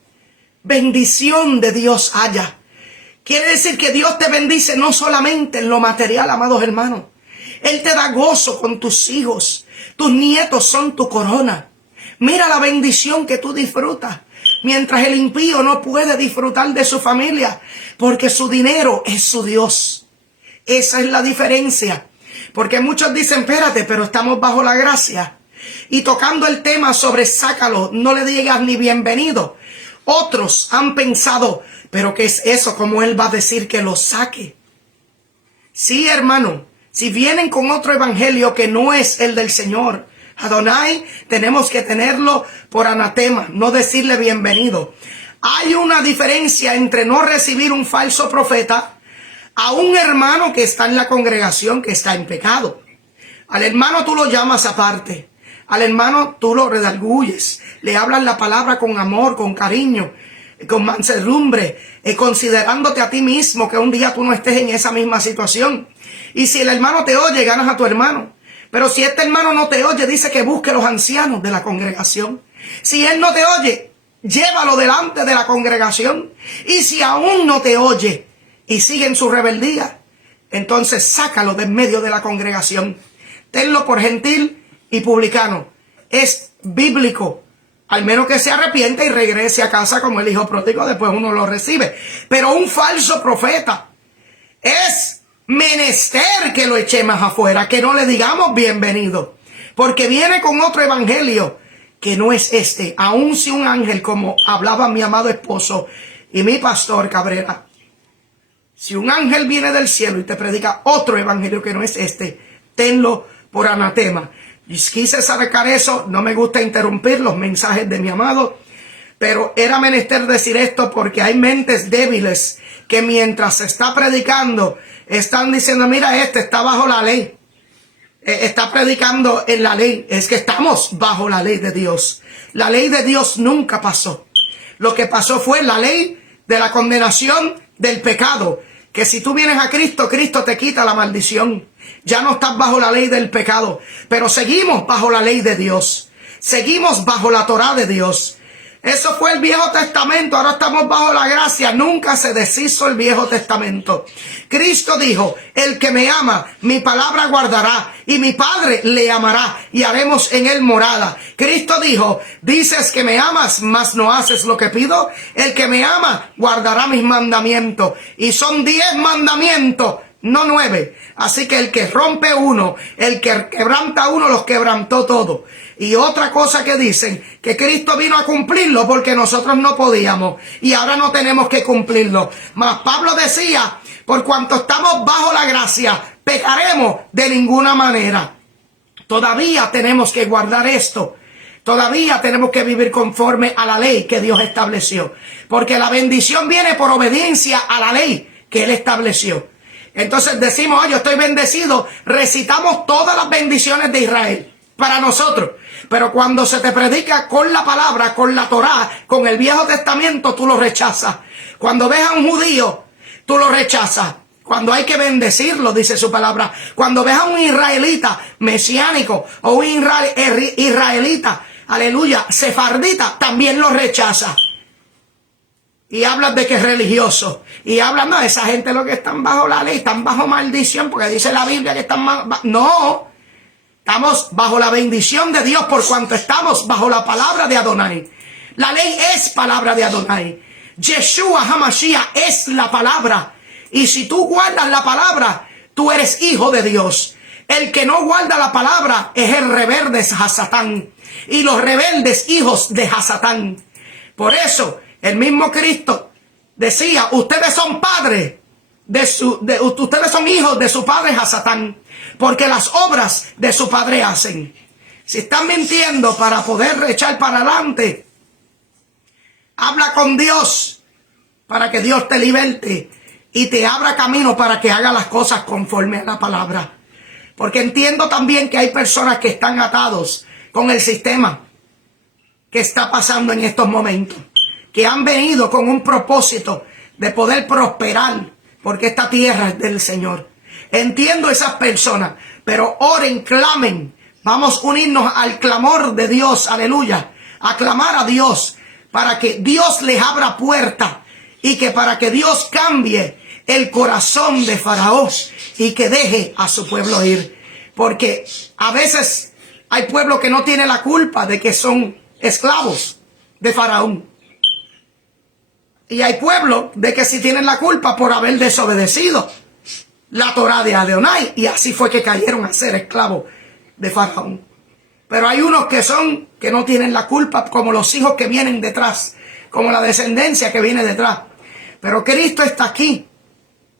bendición de Dios haya. Quiere decir que Dios te bendice no solamente en lo material, amados hermanos. Él te da gozo con tus hijos. Tus nietos son tu corona. Mira la bendición que tú disfrutas. Mientras el impío no puede disfrutar de su familia porque su dinero es su Dios. Esa es la diferencia. Porque muchos dicen, espérate, pero estamos bajo la gracia. Y tocando el tema sobre sácalo, no le digas ni bienvenido. Otros han pensado, pero ¿qué es eso? ¿Cómo él va a decir que lo saque? Sí, hermano, si vienen con otro evangelio que no es el del Señor, Adonai, tenemos que tenerlo por anatema, no decirle bienvenido. Hay una diferencia entre no recibir un falso profeta a un hermano que está en la congregación, que está en pecado. Al hermano tú lo llamas aparte. Al hermano tú lo redarguyes. Le hablas la palabra con amor, con cariño, con mansedumbre, considerándote a ti mismo que un día tú no estés en esa misma situación. Y si el hermano te oye, ganas a tu hermano. Pero si este hermano no te oye, dice que busque a los ancianos de la congregación. Si él no te oye, llévalo delante de la congregación. Y si aún no te oye y sigue en su rebeldía, entonces sácalo de en medio de la congregación. Tenlo por gentil y publicano. Es bíblico. Al menos que se arrepienta y regrese a casa como el hijo pródigo, después uno lo recibe. Pero un falso profeta es menester que lo echemos afuera, que no le digamos bienvenido, porque viene con otro evangelio que no es este. Aun si un ángel, como hablaba mi amado esposo y mi pastor Cabrera, si un ángel viene del cielo y te predica otro evangelio que no es este, tenlo por anatema. Y quise sacar eso, no me gusta interrumpir los mensajes de mi amado, pero era menester decir esto porque hay mentes débiles que mientras se está predicando, están diciendo, mira, este está bajo la ley. Está predicando en la ley. Es que estamos bajo la ley de Dios. La ley de Dios nunca pasó. Lo que pasó fue la ley de la condenación del pecado. Que si tú vienes a Cristo, Cristo te quita la maldición. Ya no estás bajo la ley del pecado. Pero seguimos bajo la ley de Dios. Seguimos bajo la Torá de Dios. Eso fue el Viejo Testamento, ahora estamos bajo la gracia. Nunca se deshizo el Viejo Testamento. Cristo dijo, el que me ama, mi palabra guardará, y mi Padre le amará, y haremos en él morada. Cristo dijo, dices que me amas, mas no haces lo que pido. El que me ama, guardará mis mandamientos. Y son 10 mandamientos, no 9. Así que el que rompe uno, el que quebranta uno, los quebrantó todo. Y otra cosa que dicen, que Cristo vino a cumplirlo porque nosotros no podíamos. Y ahora no tenemos que cumplirlo. Mas Pablo decía, por cuanto estamos bajo la gracia, pecaremos de ninguna manera. Todavía tenemos que guardar esto. Todavía tenemos que vivir conforme a la ley que Dios estableció. Porque la bendición viene por obediencia a la ley que Él estableció. Entonces decimos, yo estoy bendecido. Recitamos todas las bendiciones de Israel para nosotros. Pero cuando se te predica con la palabra, con la Torá, con el Viejo Testamento, tú lo rechazas. Cuando ves a un judío, tú lo rechazas. Cuando hay que bendecirlo, dice su palabra. Cuando ves a un israelita mesiánico o un israelita, aleluya, sefardita, también lo rechaza. Y hablas de que es religioso. Y hablan, no, esa gente lo que están bajo la ley, están bajo maldición, porque dice la Biblia que están no. Estamos bajo la bendición de Dios por cuanto estamos bajo la palabra de Adonai. La ley es palabra de Adonai. Yeshua HaMashiach es la palabra. Y si tú guardas la palabra, tú eres hijo de Dios. El que no guarda la palabra es el rebelde Hasatán. Y los rebeldes hijos de Hasatán. Por eso, el mismo Cristo decía, ustedes son padres. Ustedes son hijos de su padre Hasatán, porque las obras de su padre hacen. Si están mintiendo para poder echar para adelante, habla con Dios para que Dios te liberte y te abra camino para que haga las cosas conforme a la palabra. Porque entiendo también que hay personas que están atados con el sistema que está pasando en estos momentos, que han venido con un propósito de poder prosperar, porque esta tierra es del Señor. Entiendo esas personas, pero oren, clamen. Vamos a unirnos al clamor de Dios, aleluya. A clamar a Dios para que Dios les abra puerta y que para que Dios cambie el corazón de Faraón y que deje a su pueblo ir. Porque a veces hay pueblos que no tienen la culpa de que son esclavos de Faraón. Y hay pueblos de que sí tienen la culpa por haber desobedecido la Torá de Adonai. Y así fue que cayeron a ser esclavos de Faraón. Pero hay unos que no tienen la culpa, como los hijos que vienen detrás, como la descendencia que viene detrás. Pero Cristo está aquí.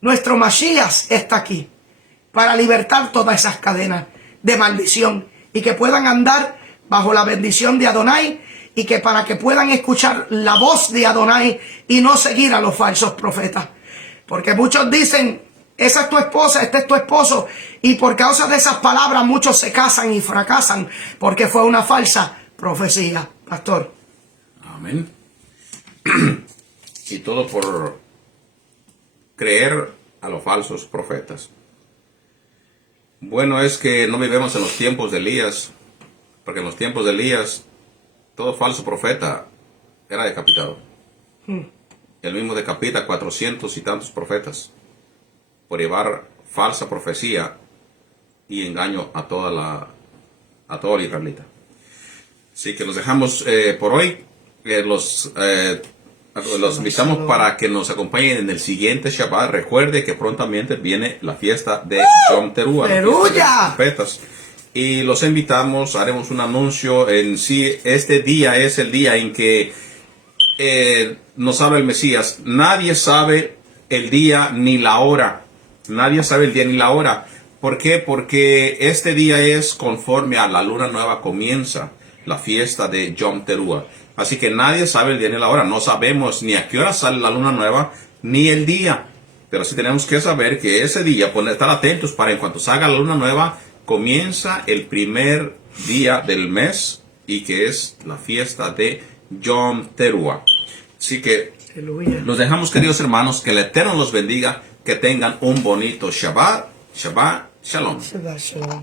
Nuestro Mashiach está aquí para libertar todas esas cadenas de maldición y que puedan andar bajo la bendición de Adonai. Y que para que puedan escuchar la voz de Adonai y no seguir a los falsos profetas. Porque muchos dicen, esa es tu esposa, este es tu esposo. Y por causa de esas palabras muchos se casan y fracasan. Porque fue una falsa profecía, pastor. Amén. Y todo por creer a los falsos profetas. Bueno es que no vivimos en los tiempos de Elías. Porque en los tiempos de Elías todo falso profeta era decapitado. Él mismo decapita 400 y tantos profetas por llevar falsa profecía y engaño a todo el israelita. Así que los dejamos por hoy. Los invitamos para que nos acompañen en el siguiente Shabbat. Recuerde que prontamente viene la fiesta de Yom Teruah, la fiesta de los profetas. Y los invitamos, haremos un anuncio en sí. Este día es el día en que nos habla el Mesías. Nadie sabe el día ni la hora. Nadie sabe el día ni la hora. ¿Por qué? Porque este día es conforme a la luna nueva comienza la fiesta de Yom Teruah. Así que nadie sabe el día ni la hora. No sabemos ni a qué hora sale la luna nueva ni el día. Pero sí tenemos que saber que ese día, estar atentos para en cuanto salga la luna nueva, comienza el primer día del mes y que es la fiesta de Yom Teruah. Así que los dejamos, queridos hermanos, que el Eterno los bendiga, que tengan un bonito Shabbat. Shabbat Shalom. Shabbat Shalom.